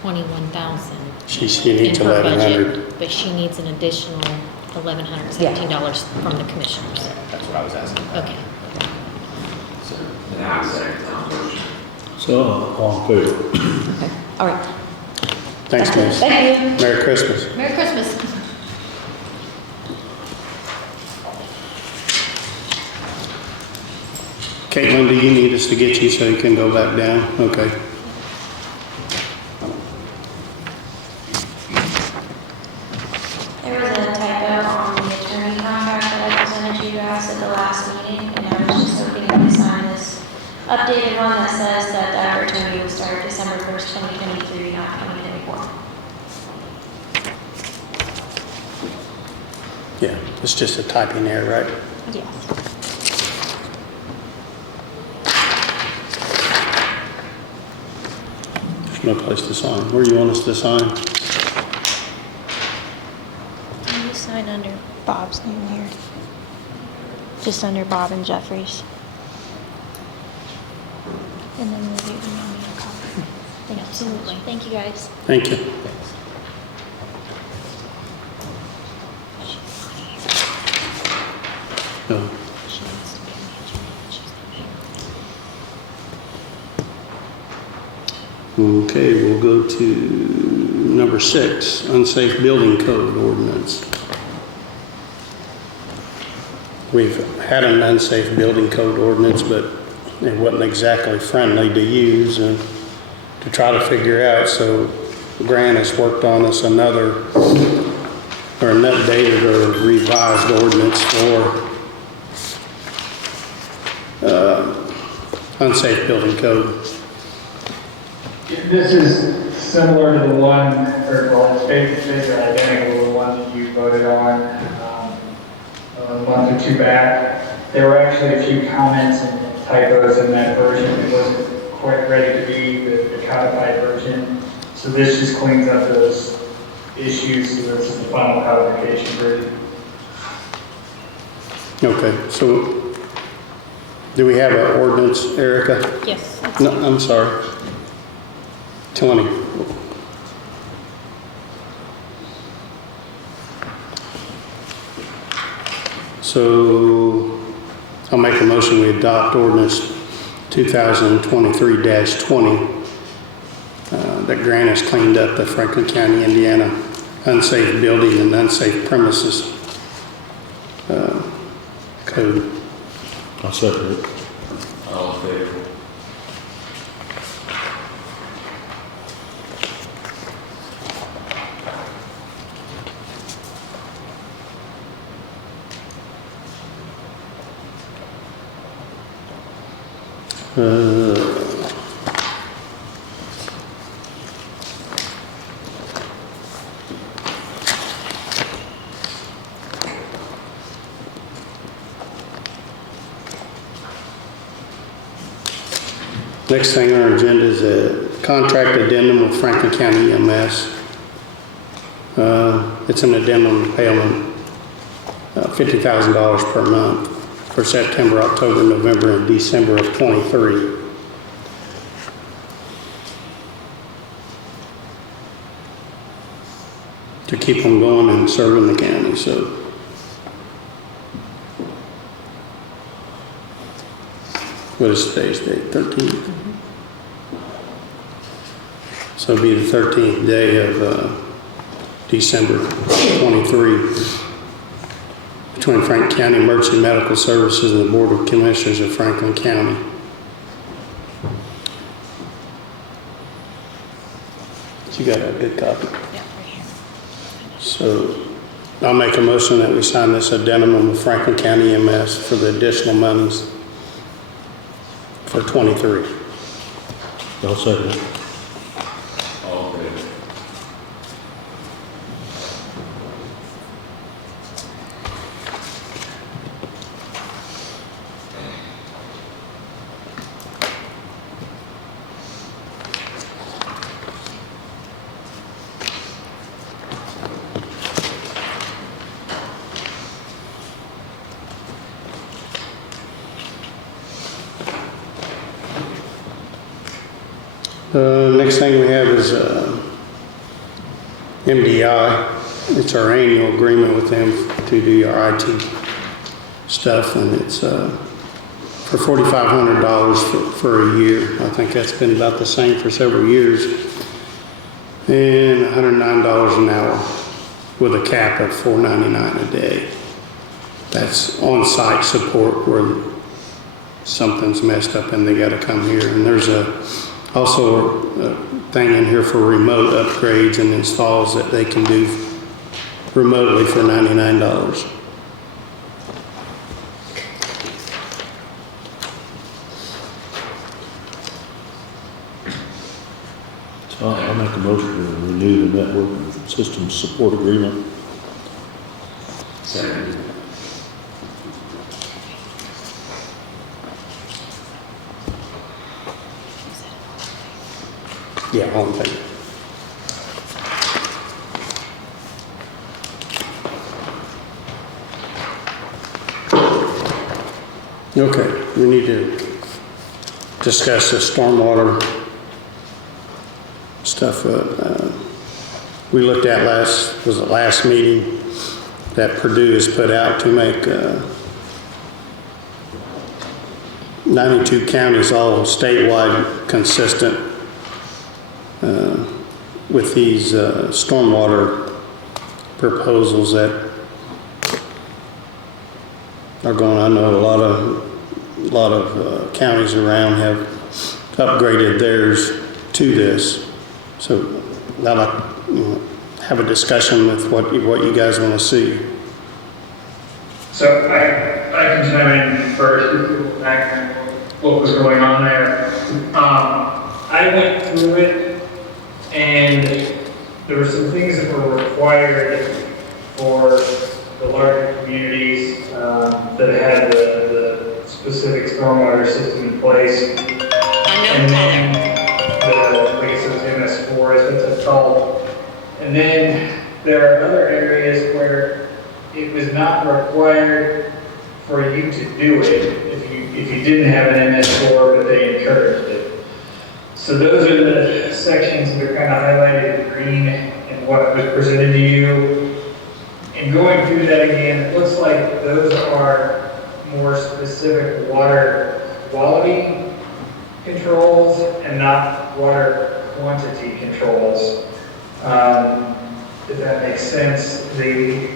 21,000 She in needs her 1,100. budget, but she needs an additional $1,117 from the commissioners. That's what I was asking. Okay. So, now, second on motion. So, all in favor? Okay, all right. Thanks, Miss. Thank you. Merry Christmas. Merry Christmas. Caitlin, do you need us to get you so you can go back down? Okay. There was a typo on the attorney contract that I presented you guys at the last meeting, and I was just hoping you could sign this updated one that says that the opportunity will start December 1st, 2023, not 2024. Yeah, it's just a typing error, right? Yes. There's no place to sign. Where do you want us to sign? Can you sign under Bob's name here? Just under Bob and Jeffries. And then will you email me a copy? Absolutely. Thank you, guys. Thank you. No. She needs to be on the agenda. She's not here. Okay, we'll go to number 6, unsafe building code ordinance. We've had an unsafe building code ordinance, but it wasn't exactly friendly to use and to try to figure out. So Grant has worked on us another, or an updated or revised ordinance for unsafe building code. This is similar to the one, or well, it's basically identical to the one that you voted on a month or two back. There were actually a few comments and typos in that version. It wasn't quite ready to be the codified version. So this just cleans up those issues. So this is the final codification version. Okay, so do we have an ordinance, Erica? Yes. No, I'm sorry. 20. So I'll make a motion we adopt ordinance 2023-20 that Grant has cleaned up the Franklin County, Indiana unsafe building and unsafe premises code. I'll second it. All in favor? Next thing on our agenda is a contract addendum with Franklin County EMS. It's an addendum to pay them $50,000 per month for September, October, November, and December of '23. To keep them going and serving the county, so. What is today's date? 13th? So it'll be the 13th day of December 23 between Franklin County Emergency Medical Services and the Board of Commissioners of Franklin County. You got a good copy? Yeah, right here. So I'll make a motion that we sign this addendum with Franklin County EMS for the additional monies for 23. I'll second it. All in favor? Next thing we have is MDI. It's our annual agreement with them to do our IT stuff, and it's for $4,500 for a year. I think that's been about the same for several years. And $109 an hour with a cap of $4.99 a day. That's on-site support where something's messed up and they got to come here. And there's also a thing in here for remote upgrades and installs that they can do remotely for $99. So I'll make a motion to renew the network and systems support agreement. Second. Yeah, all in favor. Okay, we need to discuss the stormwater stuff. We looked at last meeting that Purdue has put out to make 92 counties all statewide consistent with these stormwater proposals that are going. I know a lot of counties around have upgraded theirs to this. So I'd like to have a discussion with what you guys want to see. So I can chime in first, back what was going on there. I went through it, and there were some things that were required for the larger communities that had the specific stormwater system in place. And then I guess it was MS4 is what it's called. And then there are other areas where it was not required for you to do it if you didn't have an MS4, but they encouraged it. So those are the sections that are kind of highlighted in green and what was presented to you. And going through that again, it looks like those are more specific water quality controls and not water quantity controls. If that makes sense, the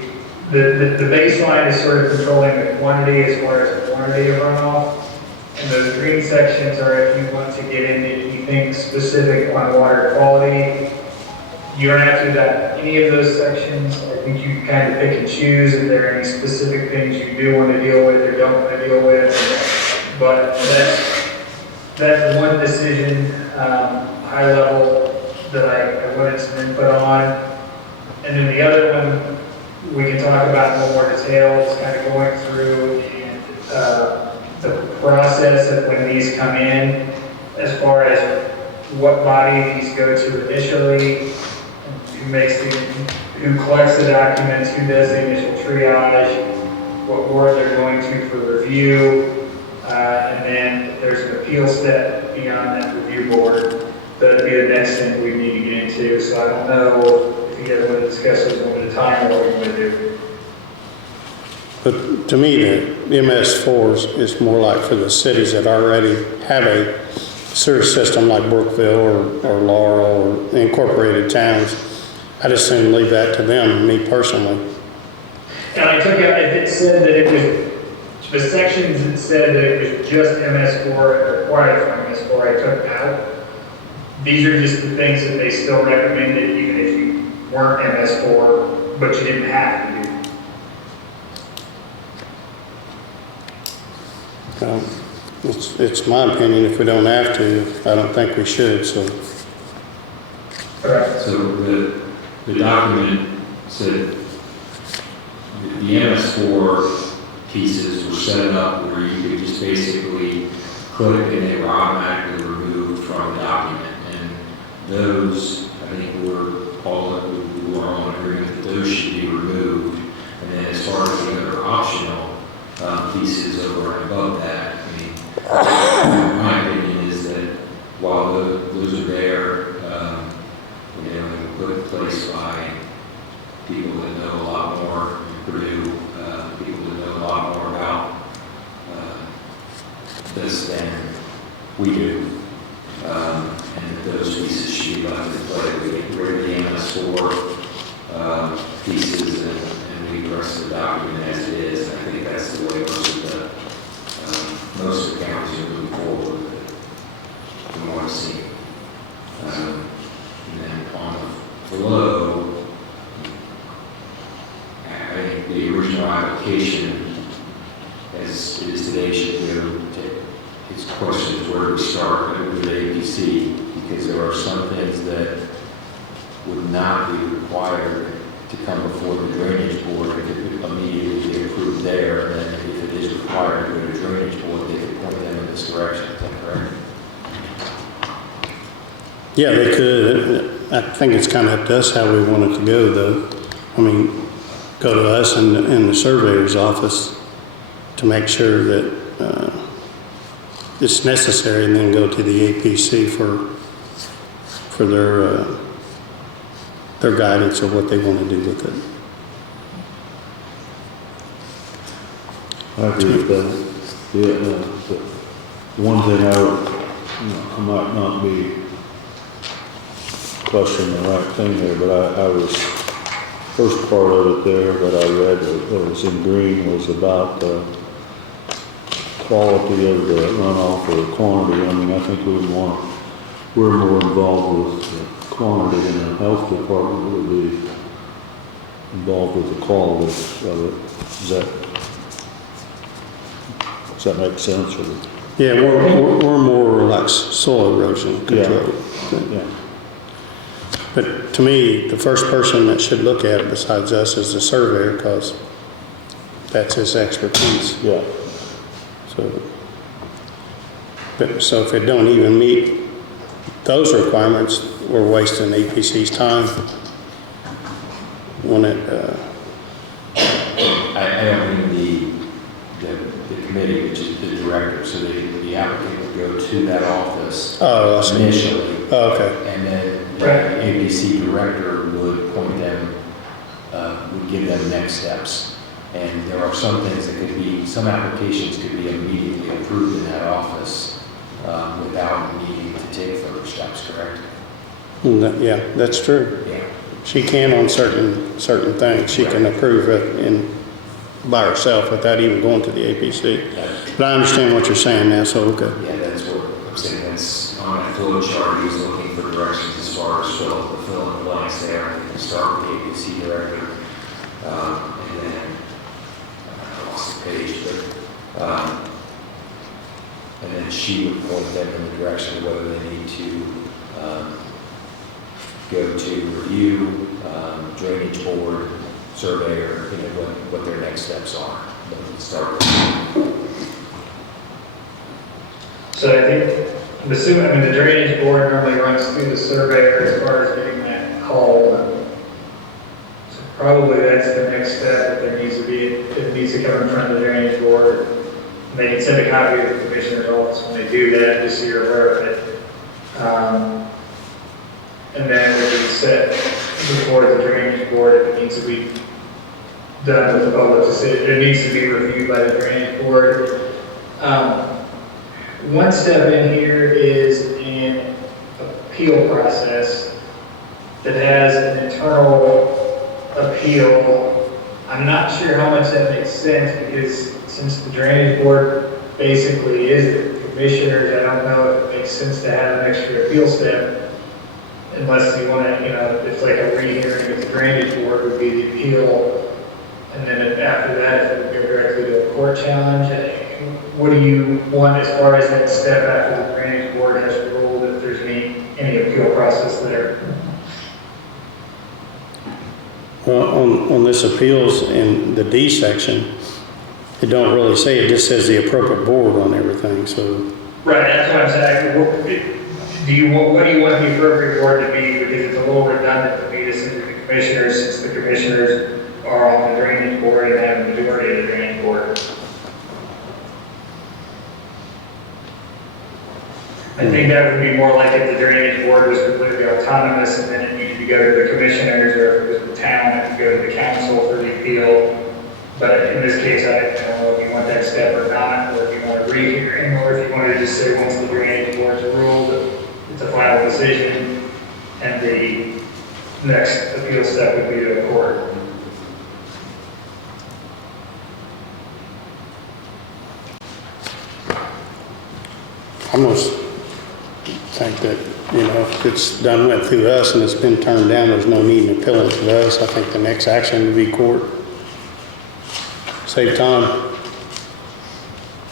baseline is sort of controlling the quantity as far as the quantity of runoff. And those green sections are if you want to get into anything specific on water quality. You don't have to do that. Any of those sections, I think you can kind of pick and choose if there are any specific things you do want to deal with or don't want to deal with. But that's one decision, high level, that I wanted some input on. And then the other one, we can talk about in more detail, is kind of going through and, the process of when these come in, as far as what body these go to initially, who collects the documents, who does the initial triage, what board they're going to for review, and then there's an appeal step beyond that review board. That'd be the next thing we need to get into. So I don't know if you guys want to discuss those one at a time or what you want to do. But to me, the MS4 is more like for the cities that already have a sewer system like Brookville or Laurel or incorporated towns. I just soon leave that to them, me personally. And I took out, if it said that it was, the sections that said that it was just MS4 and required from MS4, I took out. These are just the things that they still recommended even if you weren't MS4, but you didn't have to do. It's my opinion, if we don't have to, I don't think we should, so. Correct. So the document said the MS4 pieces were set up where you could just basically click and they were automatically removed from the document. And those, I think, were all we were on agreement that those should be removed. And then as far as the other optional pieces over and above that, I mean, my opinion is that while those are there people that know a lot more in Purdue, people that know a lot more about this than we do. And those pieces should be left in play. We get rid of the MS4 pieces and leave the rest of the document as it is. And I think that's the way most of the counties are moving forward with it. We want to see. And then on the flow, I think the original application, as it is today, should go to his question is where do we start with the APC, because there are some things that would not be required to come before the drainage board. It could immediately be approved there, and then if it is required to go to drainage board, they could point them in this direction. Is that correct? Yeah, they could. I think it's kind of up to us how we want it to go, though. I mean, go to us in the surveyor's office to make sure that it's necessary, and then go to the APC for their guidance of what they want to do with it. I agree with that. The one thing I might not be questioning the right thing there, but I was, first part of it there that I read that was in green was about the quality of the runoff or the quantity. I mean, I think we're more involved with the quantity in the health department would be involved with the quality of it. Does that make sense? Or? Yeah, we're more like soil erosion control. Yeah. But to me, the first person that should look at it besides us is the surveyor, because that's his expertise. Yeah. So if it don't even meet those requirements, we're wasting APC's time when it. I don't mean the committee, which is the director, so the applicant would go to that office initially. Oh, okay. And then the APC director would point them, would give them next steps. And there are some things that could be, some applications could be immediately approved in that office without needing to take further steps, correct? Yeah, that's true. Yeah. She can on certain things. She can approve it by herself without even going to the APC. But I understand what you're saying now, so okay. Yeah, that's what I'm saying. That's on that flow chart. He was looking for directions as far as fill in the blanks there. You can start with the APC director, and then I lost the page, but and then she would point them in the direction of whether they need to go to review, drainage board, surveyor, what their next steps are. Then we can start with. So I think, I'm assuming, the drainage board normally runs through the surveyor as far as getting that call. So probably that's the next step that there needs to be. It needs to come in front of the drainage board. And they can send a copy to the commissioner's office when they do that, just so you're aware of it. And then it would be set before the drainage board. It needs to be done with the public decision. It needs to be reviewed by the drainage board. One step in here is an appeal process that has an internal appeal. I'm not sure how much that makes sense, because since the drainage board basically is the commissioners, I don't know if it makes sense to have an extra appeal step. Unless you want to, it's like a rehearing with the drainage board would be the appeal. And then after that, if it would go directly to a court challenge. What do you want as far as that step after the drainage board has ruled, if there's any appeal process there? Well, on this appeals in the D section, it don't really say, it just says the appropriate board on everything, so. Right, that's what I'm saying. What do you want the appropriate board to be? Because it's a little redundant to me to send to the commissioners, since the commissioners are on the drainage board and have the majority of the drainage board. I think that would be more like if the drainage board was completely autonomous and then it needed to go to the commissioners, or if it was the town, it would go to But in this case, I don't know if you want that step or not, or if you want a rehearing, or if you want to just say once the drainage board's ruled, it's a final decision, and the next appeal step would be to the court. I almost think that, if it's done went through us and it's been turned down, there's no need in appealing to us. I think the next action would be court. Save time.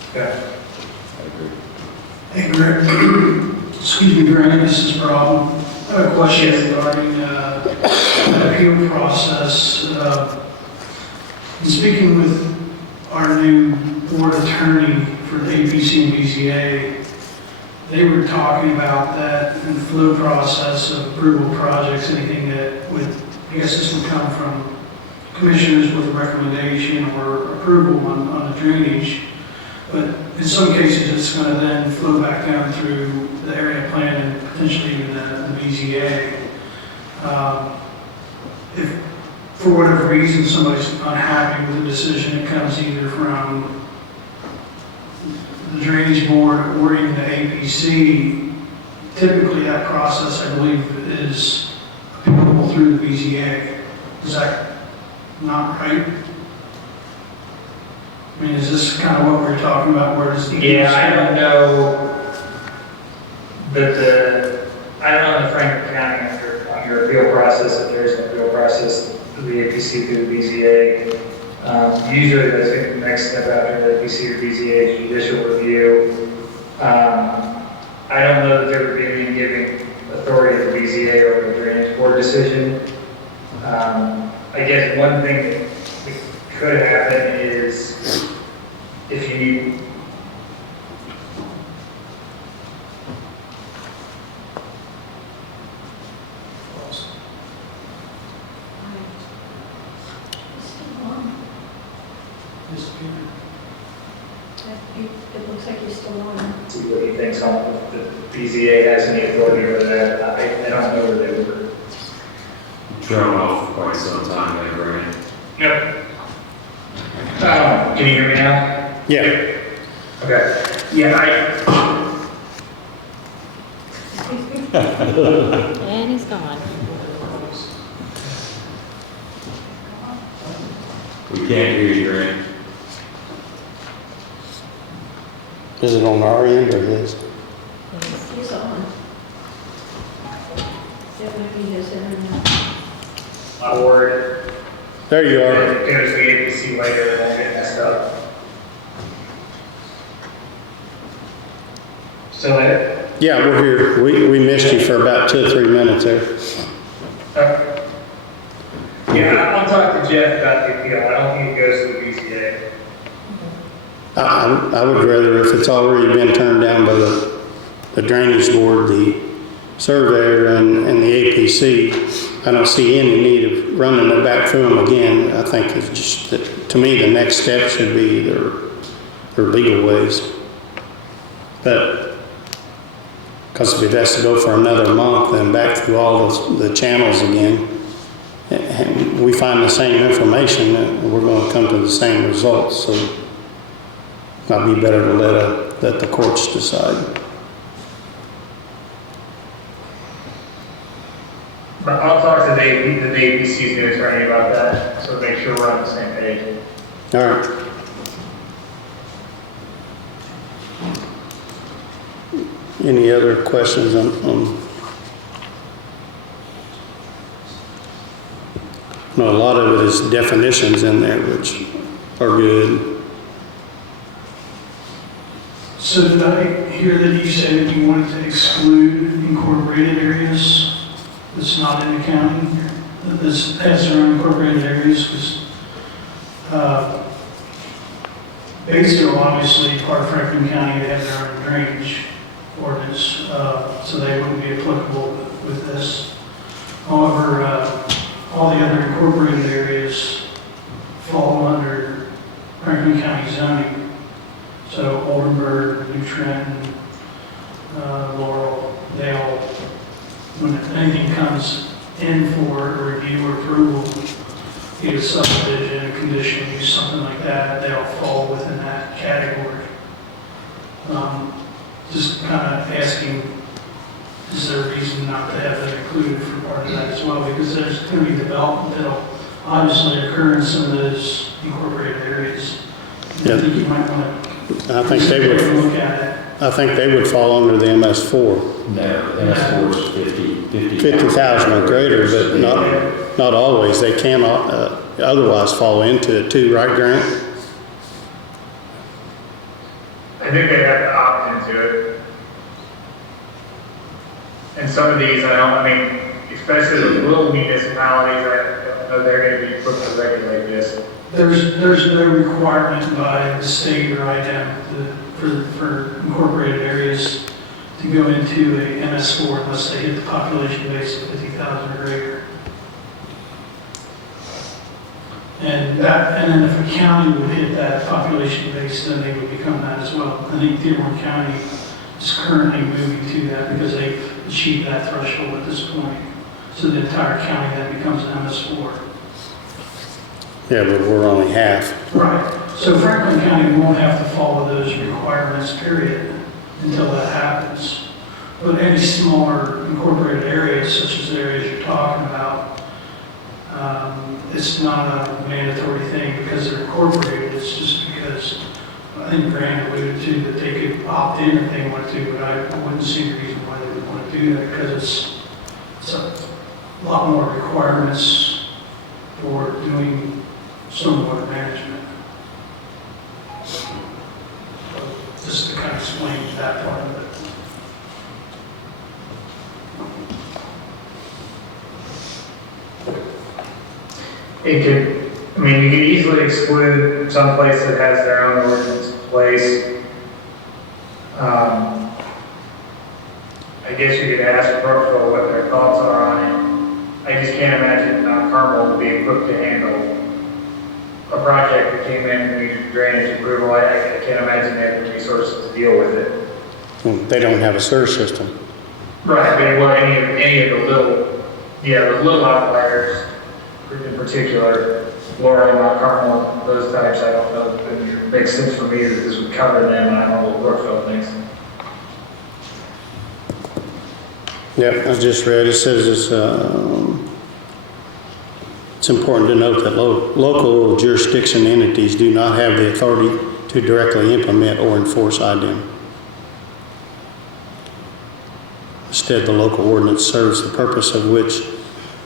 Okay. Hey, Greg. Excuse me, Greg, this is Rob. I have a question regarding the appeal process. In speaking with our new board attorney for the APC and BZA, they were talking about that in the flow process of approval projects, anything that would, I guess this would come from commissioners with a recommendation or approval on the drainage. But in some cases, it's going to then flow back down through the area plan and potentially even the BZA. If for whatever reason somebody's unhappy with the decision, it comes either from the drainage board or even the APC. Typically, that process, I believe, is appealable through the BZA. Is that not right? I mean, is this kind of what we're talking about? Where does the I don't know that I don't know in the Franklin County on your appeal process, if there's an appeal process through the APC through the BZA. Usually that's going to be the next step after the APC or BZA judicial review. I don't know that there would be any giving authority to the BZA or the drainage board decision. I guess one thing that could happen is if you need It looks like you're still on. see what he thinks on the BZA has any authority over that. I don't know where they were. Thrown off for quite some time, that grant. Yep. Can you hear me now? Yeah. Okay. Yeah, And he's gone. We can't hear you, Grant. Is it on our end or his? He's on. That might be his internet. my word. There you If are. it goes to the APC later, it won't get messed up. Still in it? Yeah, we're here. We missed you for about 2 or 3 minutes there. Yeah, I'll talk to Jeff about the appeal. I don't think it goes to the BCA. I would rather, if it's already been turned down by the drainage board, the surveyor and the APC, I don't see any need of running it back through them again. I think it's just, that, to me, the next step should be their legal ways. But, because if it has to go for another month, then back through all the channels again, and we find the same information, we're going to come to the same results. So it might be better to let the courts decide. But I'll talk to the APC's new attorney about that, so make sure we're on the same page. All right. Any other questions on no, a lot of it is definitions in there, which are good. So did I hear that you said that you wanted to exclude incorporated areas that's not in the county, that has their own incorporated areas? Because Batesville, obviously, part of Franklin County, they have their own drainage ordinance, so they wouldn't be applicable with this. However, all the other incorporated areas fall under Franklin County zoning. So Oldenburg, New Trenton, Laurel, Dale, when anything comes in for review or approval, be it a subdivision, a conditional use, something like that, they all fall within that category. Just kind of asking, is there a reason not to have that included for part of that as well? Because there's going to be development that'll obviously occur in some of those incorporated areas. Yeah. I think you might want to I think they would. look at it. I think they would fall under the MS4. No, MS4 is 50. 50,000 or greater, but not always. They can otherwise fall into it too, right, Grant? I think they'd have to opt into it. And some of these, I mean, especially the little municipalities, I don't know they're going to be equipped to regulate this. There's no requirement by the state or IDEM for incorporated areas to go into a MS4 unless they hit the population base of 50,000 or greater. And then if a county would hit that population base, then they would become that as well. I think Dearborn County is currently moving to that because they've achieved that threshold at this point. So the entire county then becomes an MS4. Yeah, but we're only half. Right. So Franklin County won't have to follow those requirements, period, until that happens. But any smaller incorporated areas, such as the areas you're talking about, it's not a mandatory thing because they're incorporated. It's just because I think Grant alluded to that they could opt in if they want to, but I wouldn't see the reason why they would want to do that because it's a lot more requirements for doing stormwater management. Just to kind of explain that part of it. It could, I mean, you could easily exclude some place that has their own ordinance in place. I guess you could ask Brooksville what their thoughts are on it. I just can't imagine Mount Carmel would be equipped to handle a project that came in and needed drainage approval. I can't imagine they have the resources to deal with it. Well, they don't have a sewer system. Right, but well, any of the little outliers in particular, Laurel, Mount Carmel, those types, I don't know if it makes sense for me that this would cover them, and I don't know what Brookfield thinks. Yep, I just read, it says it's important to note that local jurisdiction entities do not have the authority to directly implement or enforce IDEM. Instead, the local ordinance serves the purpose of which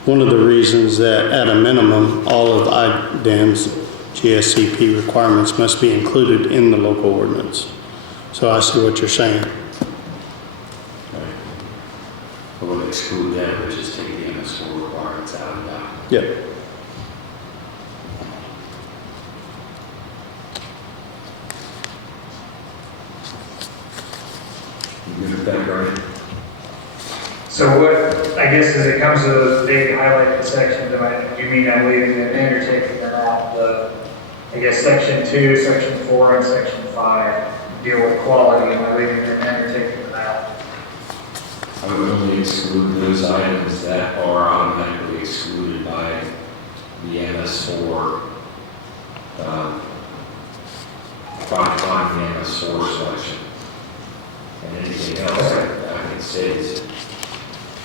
one of the reasons that at a minimum, all of IDEM's GSCP requirements must be included in the local ordinance. So I see what you're saying. I would exclude that, or just take the MS4 requirements out of that. Yep. You good with that, Brian? So what, I guess as it comes to those big highlighted sections, do you mean I'm leaving them in or taking them out? I guess section 2, section 4, and section 5 deal with quality. Am I leaving them in or taking them out? I would only exclude those items that are automatically excluded by the MS4, by the MS4 selection. And anything else, I think stays.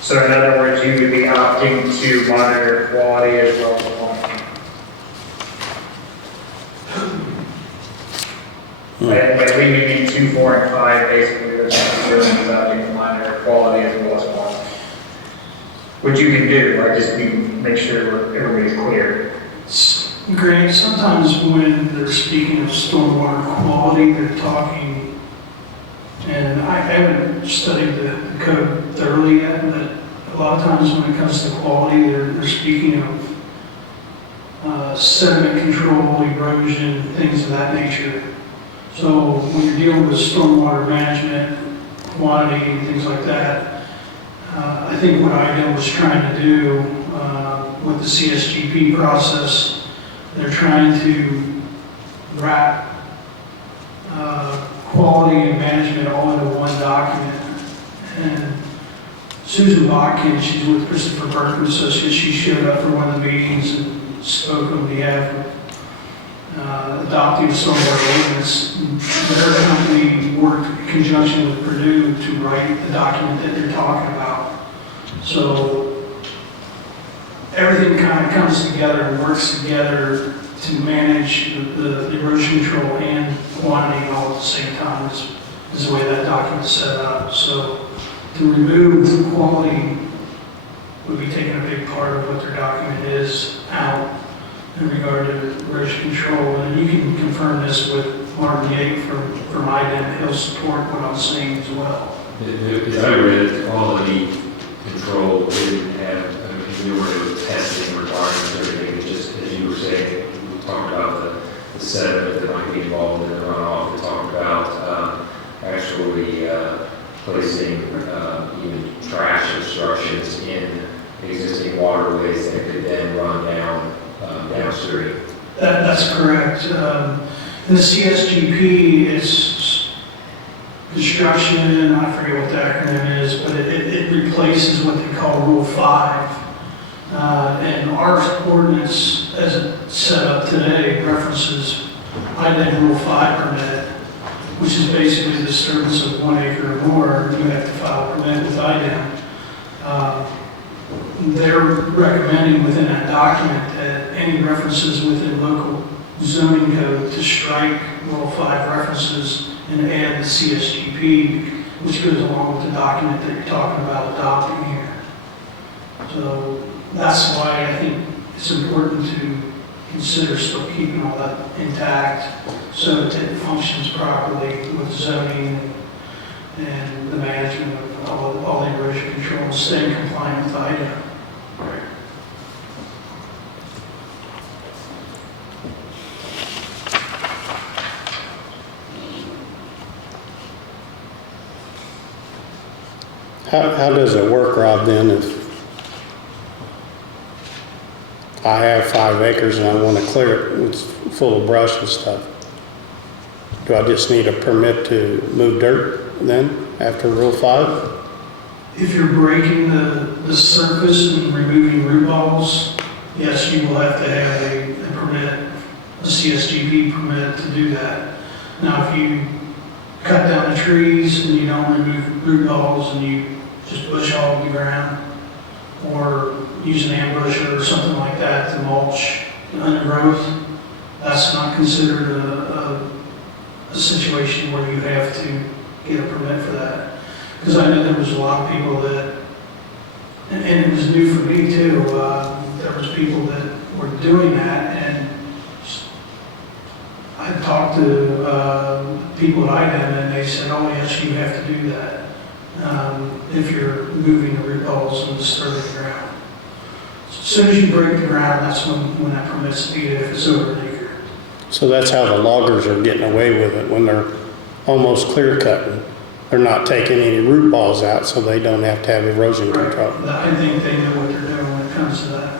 So in other words, you would be opting to monitor quality as well as quantity. By leaving in 2, 4, and 5, basically, there's nothing doing without you to monitor quality as well as quantity. Which you can do, I just need to make sure everybody's clear. Greg, sometimes when they're speaking of stormwater quality, they're talking, and I haven't studied the code thoroughly yet, but a lot of times when it comes to quality, they're speaking of sediment control, erosion, things of that nature. So when you're dealing with stormwater management, quantity, and things like that, I think what IDEM was trying to do with the CSGP process, they're trying to wrap quality and management all into one document. And Susan Botkin, she's with Christopher Burke and Associates, she showed up for one of the meetings and spoke on behalf of adopting some of our ordinance. Their company worked in conjunction with Purdue to write the document that they're talking about. So everything kind of comes together and works together to manage the erosion control and quantity all at the same time is the way that document's set up. So to remove quality would be taking a big part of what their document is out in regard to erosion control. And you can confirm this with Martin Yate from IDEM. He'll support what I'm saying as well. As I read, quality control didn't have, I mean, there were testing requirements, everything, it's just, as you were saying, we talked about the sediment that might be involved in the runoff, we talked about actually placing even trash obstructions in existing waterways that could then run downstream. That's correct. And the CSGP is construction, I forget what the acronym is, but it replaces what they call Rule 5. And our ordinance, as it's set up today, references IDEM Rule 5 permit, which is basically the disturbance of 1 acre or more, you have to file a permit with IDEM. They're recommending within that document that any references within local zoning code to strike Rule 5 references and add the CSGP, which goes along with the document that you're talking about adopting here. So that's why I think it's important to consider still keeping all that intact so that it functions properly with zoning and the management of all the erosion control and staying compliant with IDEM. How does it work, Rob, then, if I have 5 acres and I want to clear it, it's full of brush and stuff? Do I just need a permit to move dirt then, after Rule 5? If you're breaking the surface and removing root balls, yes, you will have to have a permit, a CSGP permit to do that. Now, if you cut down the trees and you don't remove root balls and you just bush hog the ground, or use an ambusher or something like that to mulch the undergrowth, that's not considered a situation where you have to get a permit for that. Because I know there was a lot of people that, and it was new for me too, there was people that were doing that, and I talked to people at IDEM and they said, oh yes, you have to do that if you're moving the root balls and disturbing the ground. As soon as you break the ground, that's when that permit's needed, if it's over an acre. So that's how the loggers are getting away with it when they're almost clear cutting. They're not taking any root balls out, so they don't have to have erosion control. I think they know what they're doing when it comes to that.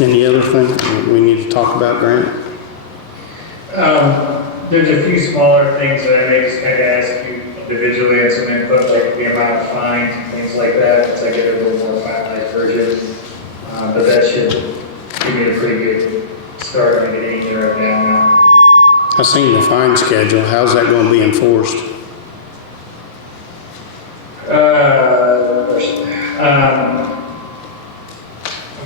Any other thing we need to talk about, Grant? There's a few smaller things that I may just kind of ask you individually and some input, like the amount of fines and things like that, as I get a little more finalized version. But that should give me a pretty good start on getting there right now. I've seen the fine schedule. How's that going to be enforced?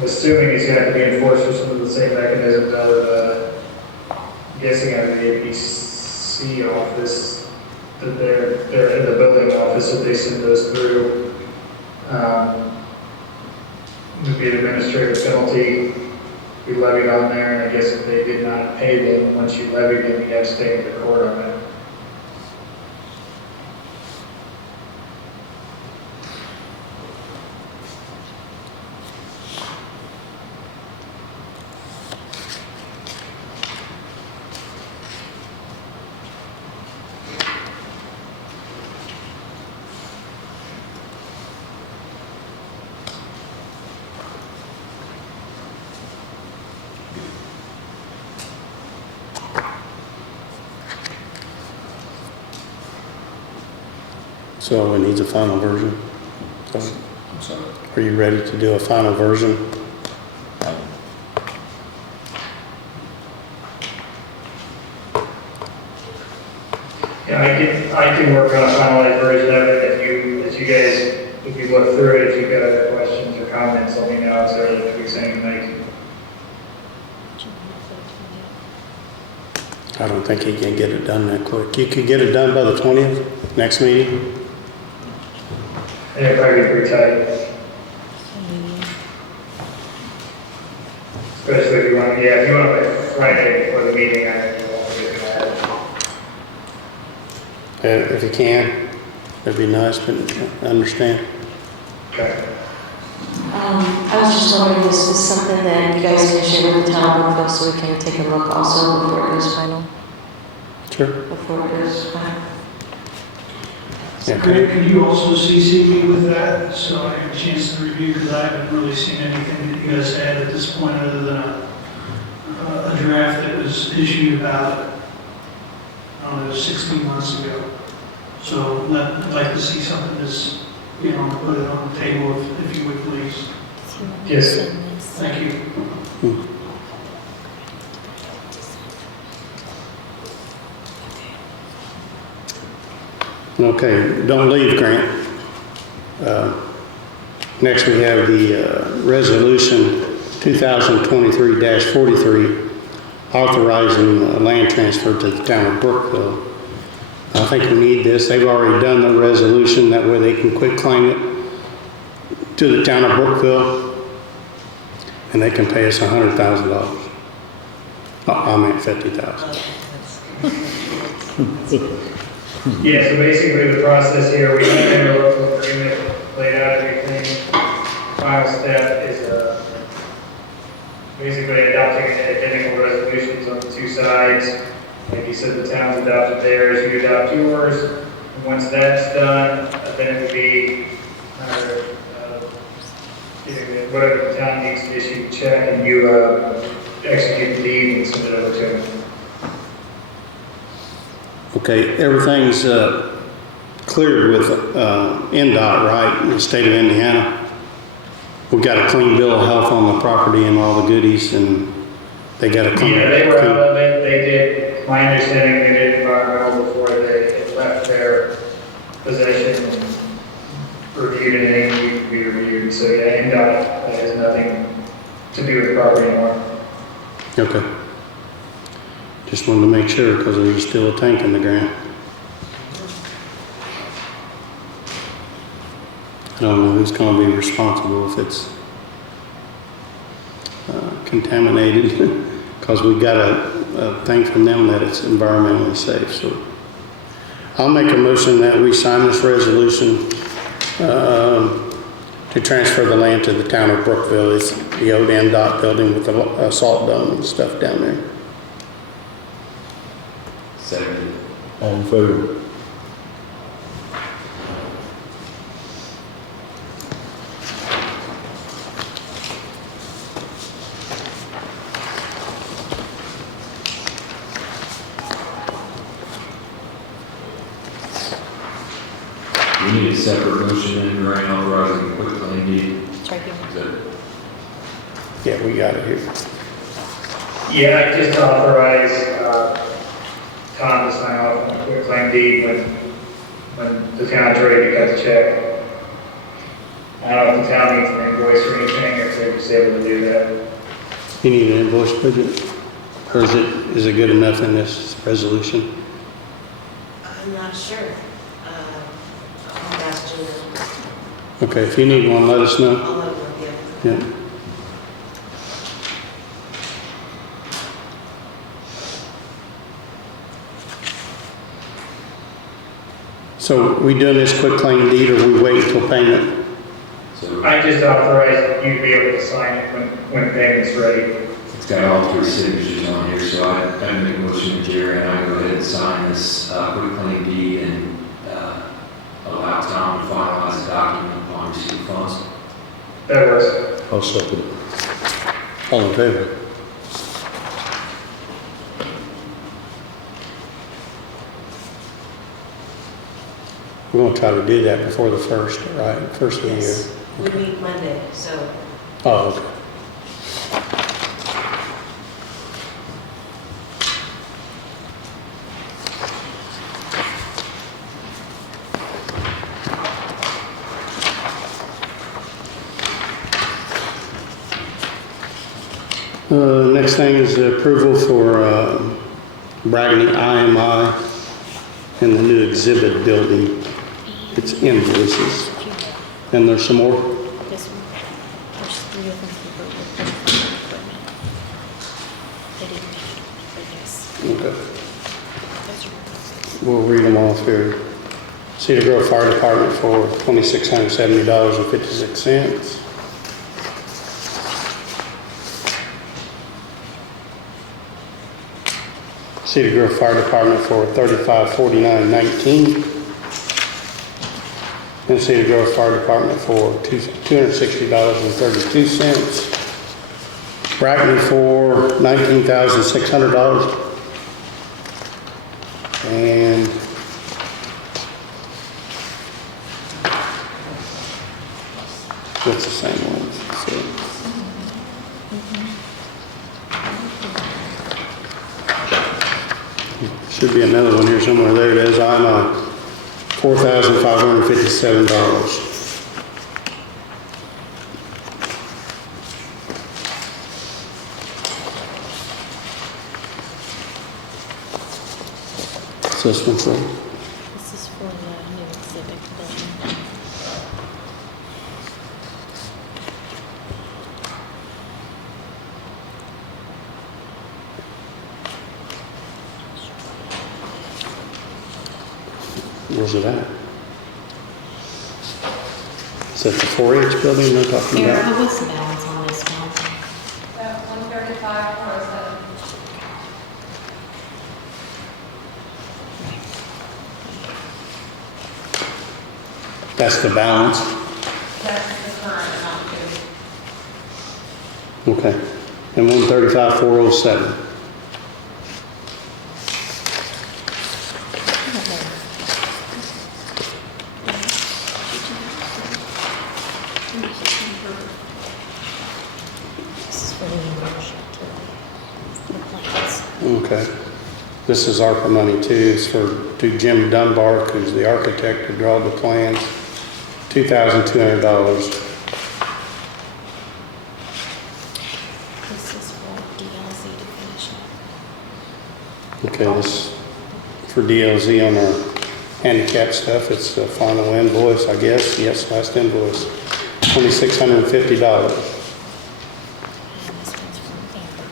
I'm assuming it's going to have to be enforced with some of the same mechanisms out of, I'm guessing out of the APC office, that they're in the building office, that they send those through. Would be an administrative penalty be levied on there, and I guess if they did not pay them, once you levy them, you have to take it to court on it. So it needs a final version. So, I'm sorry. are you ready to do a final version? Yeah, I can work on a finalized version of it if you look through it, if you've got other questions or comments, let me know. It's early 3 saying tonight. I don't think he can get it done that quick. You could get it done by the 20th, next meeting? And it'll probably be pretty tight. Especially if you want to put Friday before the meeting, I think you want to get that. If you can, that'd be nice, but I understand. Okay. I was just wondering, is this something that you guys can share with the town of Brookville so we can take a look also before it goes final? Sure. Before it goes final? Yeah, Greg, could you also CC me with that, so I have a chance to review, because I haven't really seen anything that you guys had at this point other than a draft that was issued about, I don't know, 16 months ago. So I'd like to see something that's, put it on the table if you would please. Yes. Thank you. Okay, don't leave, Grant. Next we have the resolution 2023-43 authorizing land transfer to the town of Brookville. I think we need this. They've already done the resolution. That way they can quit claim it to the town of Brookville and they can pay us $100,000. I meant $50,000. Yeah, so basically the process here, we went in a local agreement, laid out everything. Final step is basically adopting identical resolutions on the two sides. Like you said, the town's adopted theirs, you adopt yours. And once that's done, then it would be whatever the town needs to issue a check, and you execute the deed and send it over to them. Okay, everything's cleared with NDOT, right, in the state of Indiana? We've got a clean bill of health on the property and all the goodies, and they got a clean... Yeah, they did, my understanding, they did environmental before they left their possession and reviewed anything that needed to be reviewed. So yeah, NDOT has nothing to do with the property anymore. Okay. Just wanted to make sure, because there's still a tank in the ground. I don't know who's going to be responsible if it's contaminated, because we got a thing from them that it's environmentally safe. So I'll make a motion that we sign this resolution to transfer the land to the town of Brookville. It's the old NDOT building with the salt dome and stuff down there. Second. All in favor? We need a separate motion in right authorizing quick claim deed. It's right here. Is that Yeah, we got it here. Yeah, I just authorized Tom to sign off on the quit claim deed when the town's ready to cut the check. I don't know if the town needs an invoice or anything, or if they're just able to do that. You need an invoice, Bridget? Or is it good enough in this resolution? I'm not sure. I'll ask Gina. Okay, if you need one, let us know. I'll let her know, yeah. Yeah. So we doing this quick claim deed, or we wait until payment? so? I just authorized you to be able to sign it when payment's ready. It's got all three signatures on here, so I make a motion with Jerry and I go ahead and sign this quick claim deed and allow Tom to finalize the document upon receipt of funds. That works. I'll second it. All in favor? We're gonna try to do that before the first, right? First of the year. Yes, we meet Monday, so Oh, okay. Next thing is the approval for Bragany IMI and the new exhibit building. It's invoices. And there's some more? This one, there's 3 of them for equipment. They didn't make it, but yes. Okay. We'll read them off here. Cedar Grove Fire Department for $2,670.56. Cedar Grove Fire Department for $3549.19. And Cedar Grove Fire Department for $260.32. Bragany for $19,600. And that's the same ones. So. Should be another one here somewhere. There it is. I'm $4,557. What's this one for? This is for the new exhibit building. Where's it at? Is that the 4-H building they're talking Erica, about? what's the balance on this one? 135,407. That's the balance? That's the current amount too. Okay. And 135,407. This is for the membership to the plans. Okay. This is ARPA money too. It's to Jim Dunbar, who's the architect who drew the plans. $2,200. This is for DLZ to finish up. Okay, this for DLZ on our handicap stuff. It's the final invoice, I guess. Yes, last invoice. $2,650. And this one's from Amber.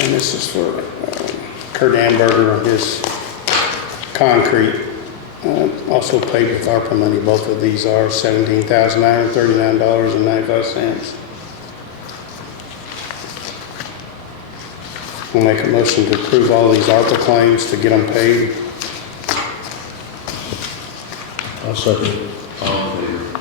And this is for Kurt Amberger, his concrete. Also paid with ARPA money. Both of these are $17,939.95. We'll make a motion to approve all these ARPA claims to get them paid. I'll second. All in favor?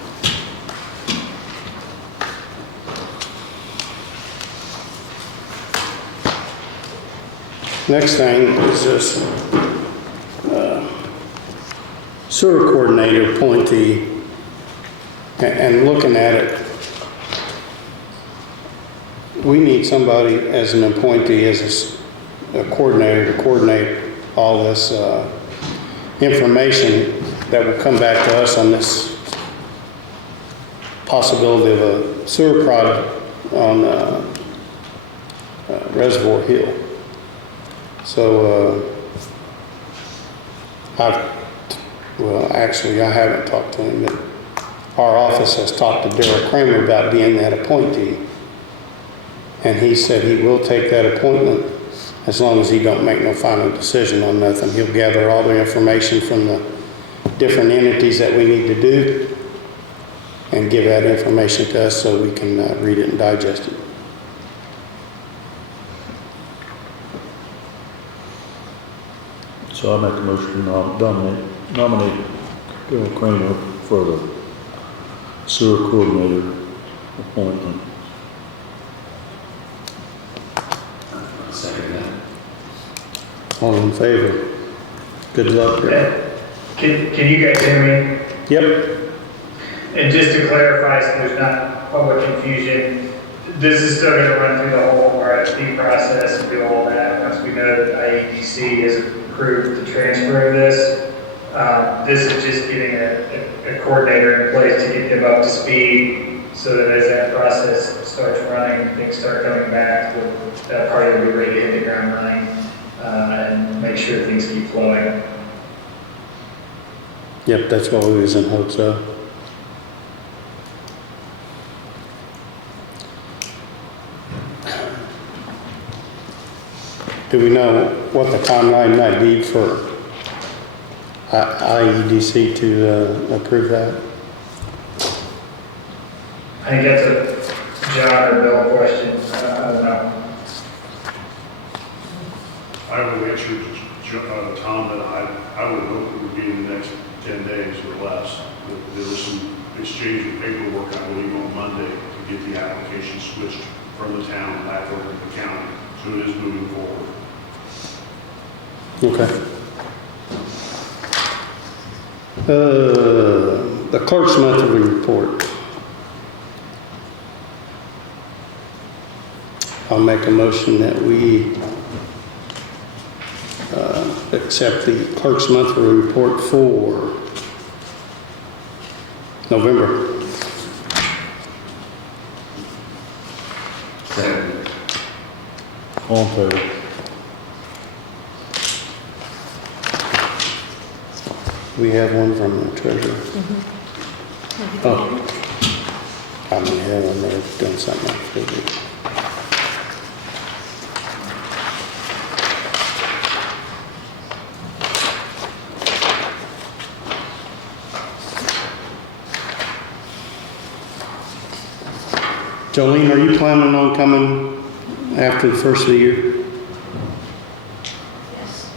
Next thing is this sewer coordinator appointee, and looking at it, we need somebody as an appointee, as a coordinator to coordinate all this information that will come back to us on this possibility of a sewer project on Reservoir Hill. So actually I haven't talked to him, but our office has talked to KRAMER about being that appointee. And he said he will take that appointment as long as he don't make no final decision on nothing. He'll gather all the information from the different entities that we need to do and give that information to us so we can read it and digest it. So I make a motion to nominate KRAMER for the sewer coordinator appointment. Second that. All in favor? Good luck, Greg. Can you guys hear me? Yep. And just to clarify, so there's not public confusion, this is still going to run through the whole RFP process and do all that once we know that IEDC has approved the transfer of this. This is just getting a coordinator in place to get them up to speed so that as that process starts running, things start coming back, that party will be ready to hit the ground running and make sure things keep flowing. Yep, that's what we was in hopes of. Do we know what the timeline might be for IEDC to approve that? I think that's a John or Bill question. I don't know. I will answer Tom that I would hope it would be in the next 10 days or less. There was some exchange of paperwork, I believe, on Monday to get the application switched from the town back over to the county. So it is moving forward. Okay. The clerk's monthly report. I'll make a motion that we accept the clerk's monthly report for November. Second. All in favor? We have one from the treasurer. Oh. I mean, yeah, I may have done something else. Jolene, are you planning on coming after the first of the year? Yes.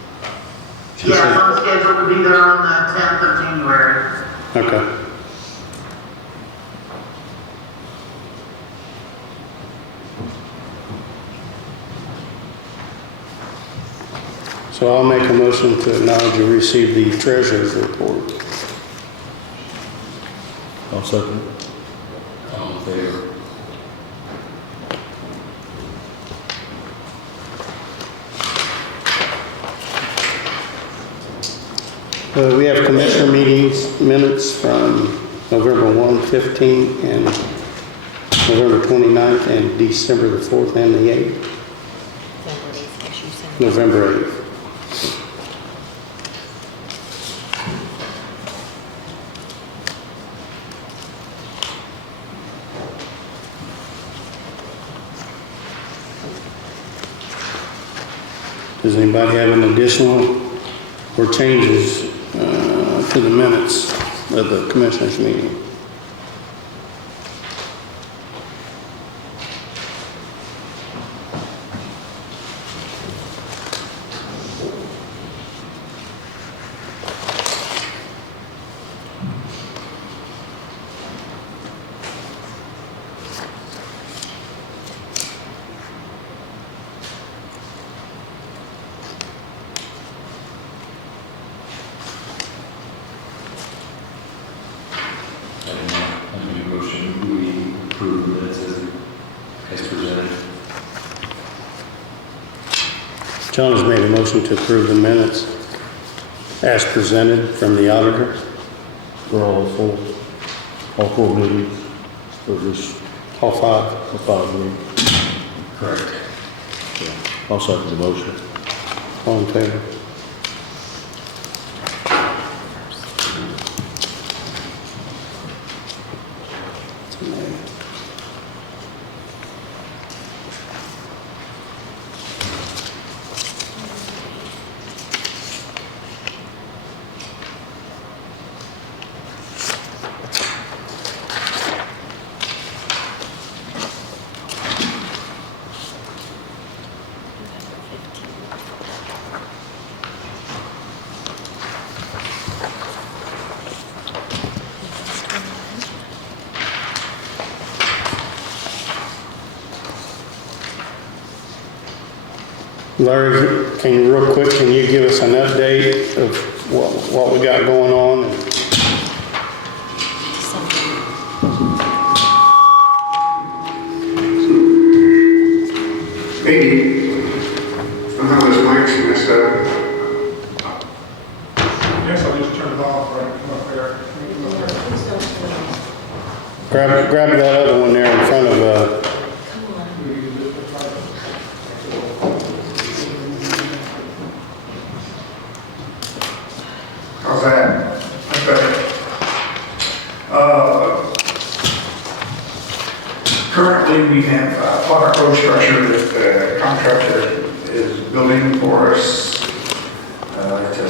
She Yeah, said- I'm scheduled to be there on the 10th of January. Okay. So I'll make a motion to acknowledge and receive the treasurer's report. I'll second. All in favor? We have commissioner meetings minutes from November 1, 15, and November 29th, and December the 4th and the 8th. November 8th. Does anybody have an additional or changes to the minutes of the commissioners meeting? John has made a motion to approve the minutes as presented from the auditor. For all four meetings, or just All five. the 5 meetings? Correct. Yeah. I'll second the motion. All in favor? Larry, can you real quick, can you give us an update of what we got going on. Maybe somehow this mic's messed up. Yes, I'll just turn it off, right, come up there. Grab that other one there in front of, How's that? That's better. Currently, we have a block road structure that the contractor is building for us. It's a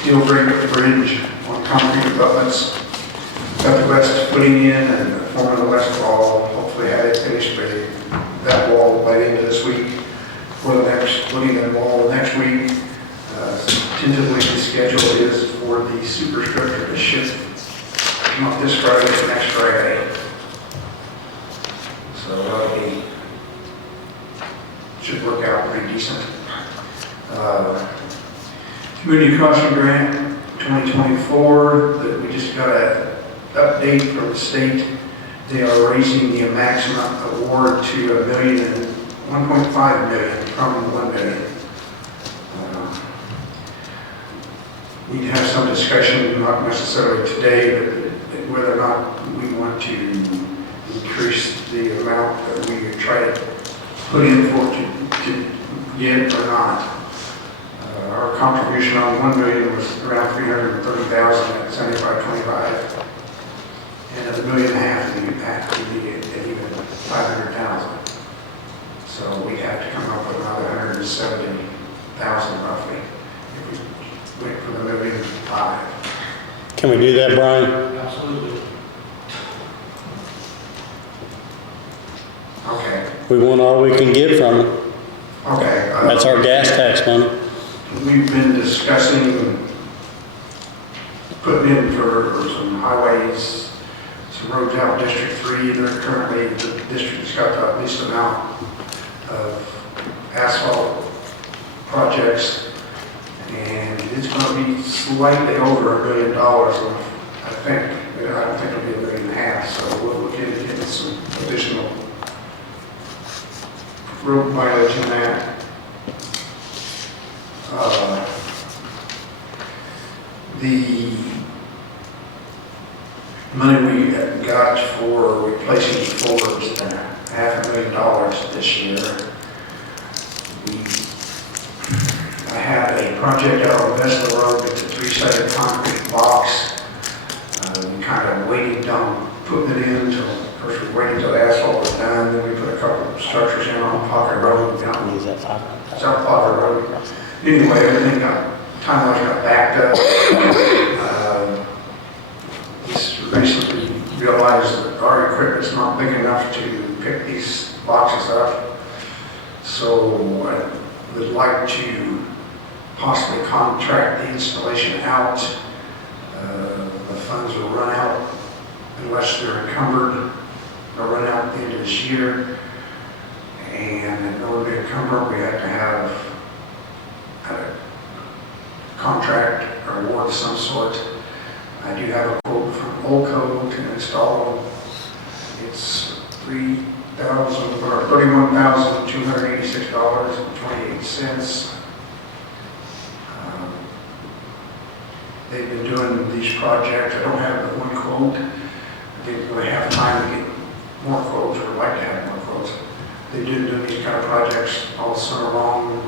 steel bridge on concrete abutments. Got the west footing in and forming the west wall. Hopefully have it finished by that wall by the end of this week. For the next footing and wall next week. Tentatively, the schedule is for the superstructure to ship not this Friday, but next Friday. So that'll be, should work out pretty decent. Community crossing grant 2024 that we just got an update from the state. They are raising the maximum award to $1.5 million from $1 million. Need to have some discussion, not necessarily today, but whether or not we want to increase the amount that we try to put in for to get or not. Our contribution on $1 million was around $330,000 at 75/25, and at $1.5 million we need even $500,000. So we have to come up with another $170,000 roughly. Wait for the $1.5 million. can we do that, Brian? Absolutely. Okay. We want all we can get from it. Okay. That's our gas tax money. We've been discussing putting in for some highways, some roads out in District 3. They're currently, the district has got the least amount of asphalt projects. And it's going to be slightly over $1 million, I think. I don't think it'll be $1.5 million, so we'll look into getting some additional road mileage in that. The money we got for replacing Fords, $500,000 this year. I have a project out on Bethany Road. It's a 3-sided concrete box. We kind of waited on putting it in until, first we waited until the asphalt was done, then we put a couple of structures in on Pocket Road. South Pocket Road. Anyway, everything timelines got backed up. Just recently realized that our equipment's not big enough to pick these boxes up. So I would like to possibly contract the installation out. The funds will run out unless they're encumbered. They'll run out at the end of this year. And in order to be encumbered, we have to have a contract or award of some sort. I do have a quote from Olco to install them. It's $31,286.28. They've been doing these projects. I don't have the one quote. I didn't really have time to get more quotes, or like to have more quotes. They've been doing these kind of projects all summer long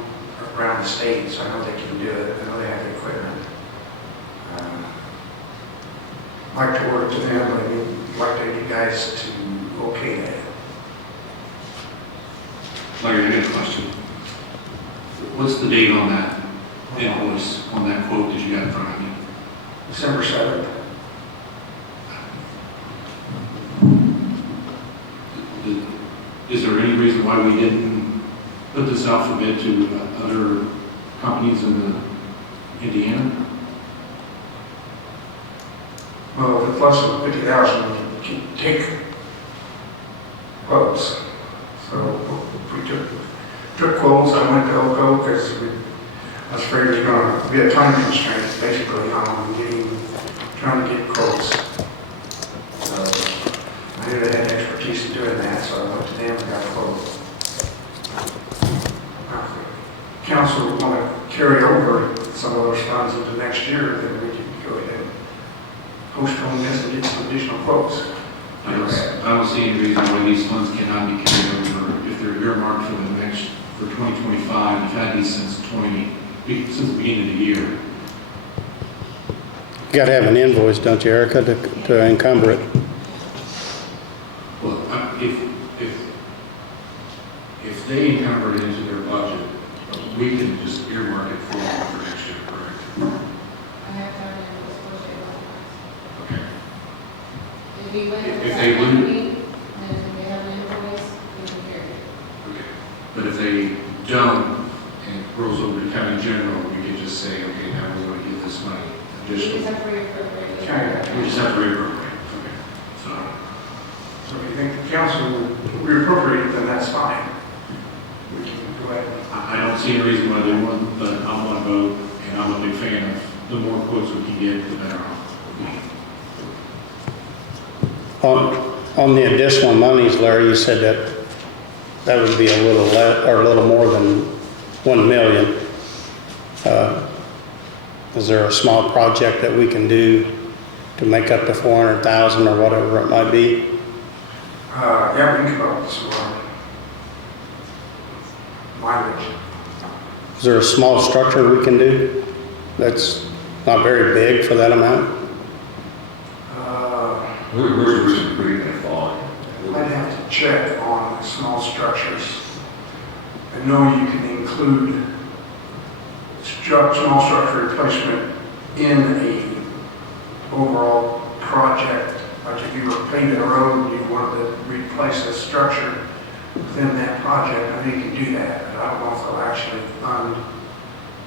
around the state, so I know they can do it. I know they have the equipment. I'd like to work to them, but I'd like you guys to okay that. Larry, I got a question. What's the date on that invoice, on that quote that you got in front of you? December 7th. Is there any reason why we didn't put this out for bid to other companies in Indiana? Well, if it's less than 50,000, you can take quotes. So if we took quotes, I went to Elko because I was afraid it was going to be a time constraint. basically on trying to get quotes. I knew they had expertise in doing that, so I went to them and got a quote. Council want to carry over some of those funds into next year, then we can go ahead and postpone this and get some additional quotes. I don't see any reason why these funds cannot be carried over if they're earmarked for 2025. We've had these since the beginning of the year. You got to have an invoice, don't you, Erica, to encumber it? Well, if they encumber it into their budget, we can just earmark it for next year, correct? Okay. If they wouldn't, okay. But if they don't, and it rolls over to county general, we could just say, okay, now we want to give this money additional. We just have to reappropriate. Okay. So if you think the council will reappropriate, then that's fine. We can go ahead. I don't see a reason why they wouldn't, but I want to vote, and I'm a big fan of the more quotes we can get, the better off. On the additional monies, Larry, you said that would be a little less, or a little more than 1 million. Is there a small project that we can do to make up the 400,000 or whatever it might be? Yeah, we can come up with some mileage. Is there a small structure we can do that's not very big for that amount? Where's Ritter Creek going to fall? I'd have to check on small structures. I know you can include small structure replacement in a overall project. Like if you were painting a road and you wanted to replace a structure within that project, I think you can do that. But I don't know if they'll actually fund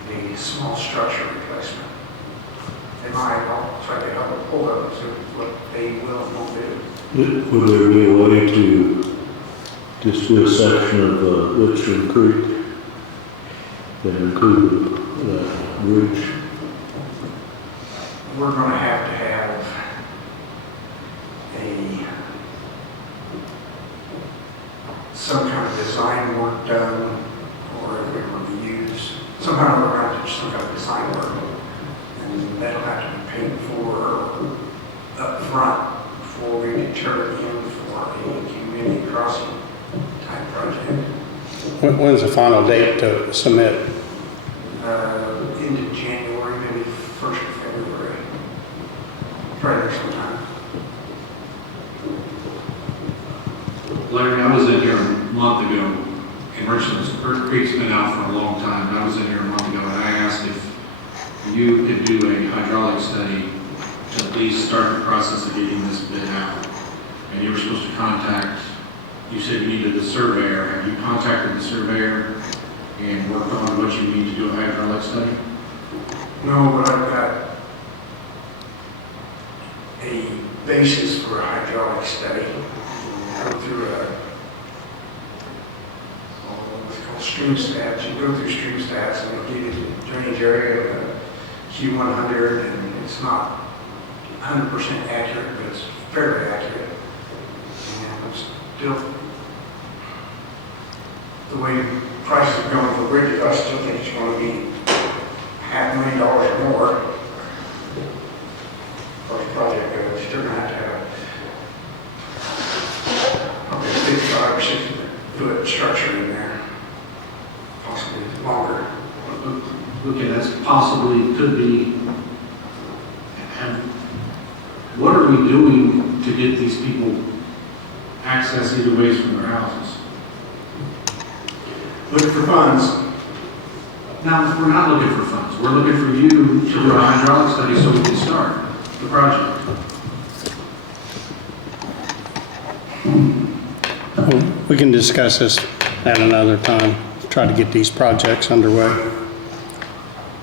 the small structure replacement. They might. I'll try to help them pull up to what they will and won't do. Would there be a way to just do a section of Ritter Creek that include that bridge? We're going to have some kind of design work done, or if we were to use some kind of around some kind of design work, and that'll have to be paid for up front before we can turn it in for a community crossing type project. When's the final date to submit? Into January, maybe 1st of February. Right there sometime. Larry, I was in here a month ago, and Ritter Creek's been out for a long time, and I was in here a month ago, and I asked if you could do a hydraulic study to at least start the process of getting this bid out. And you were supposed to contact, you said you needed a surveyor. Have you contacted the surveyor and worked on what you need to do a hydraulic study? No, but I've got a basis for a hydraulic study. Go through what's called stream stats. You go through stream stats and it'll give you the drainage area of Q100, and it's not 100% accurate, but it's fairly accurate. And it's still, the way prices are going for bridges, I still think it's going to be $500,000 or more for the project goes. You're still going to have probably a 55 or 60 foot structure in there, possibly longer. Okay, that's possibly, could be. And what are we doing to get these people access either ways from their houses? Looking for funds. Now, we're not looking for funds. We're looking for you to do a hydraulic study so we can start the project. We can discuss this at another time, try to get these projects underway.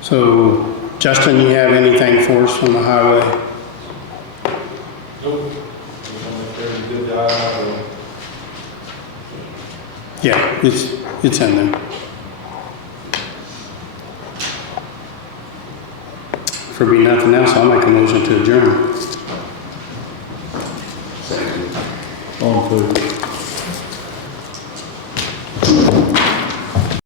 So, Justin, you have anything for us from the highway? Nope. Good job. Yeah, it's in there. If there be nothing else, I'll make a motion to adjourn. All in favor?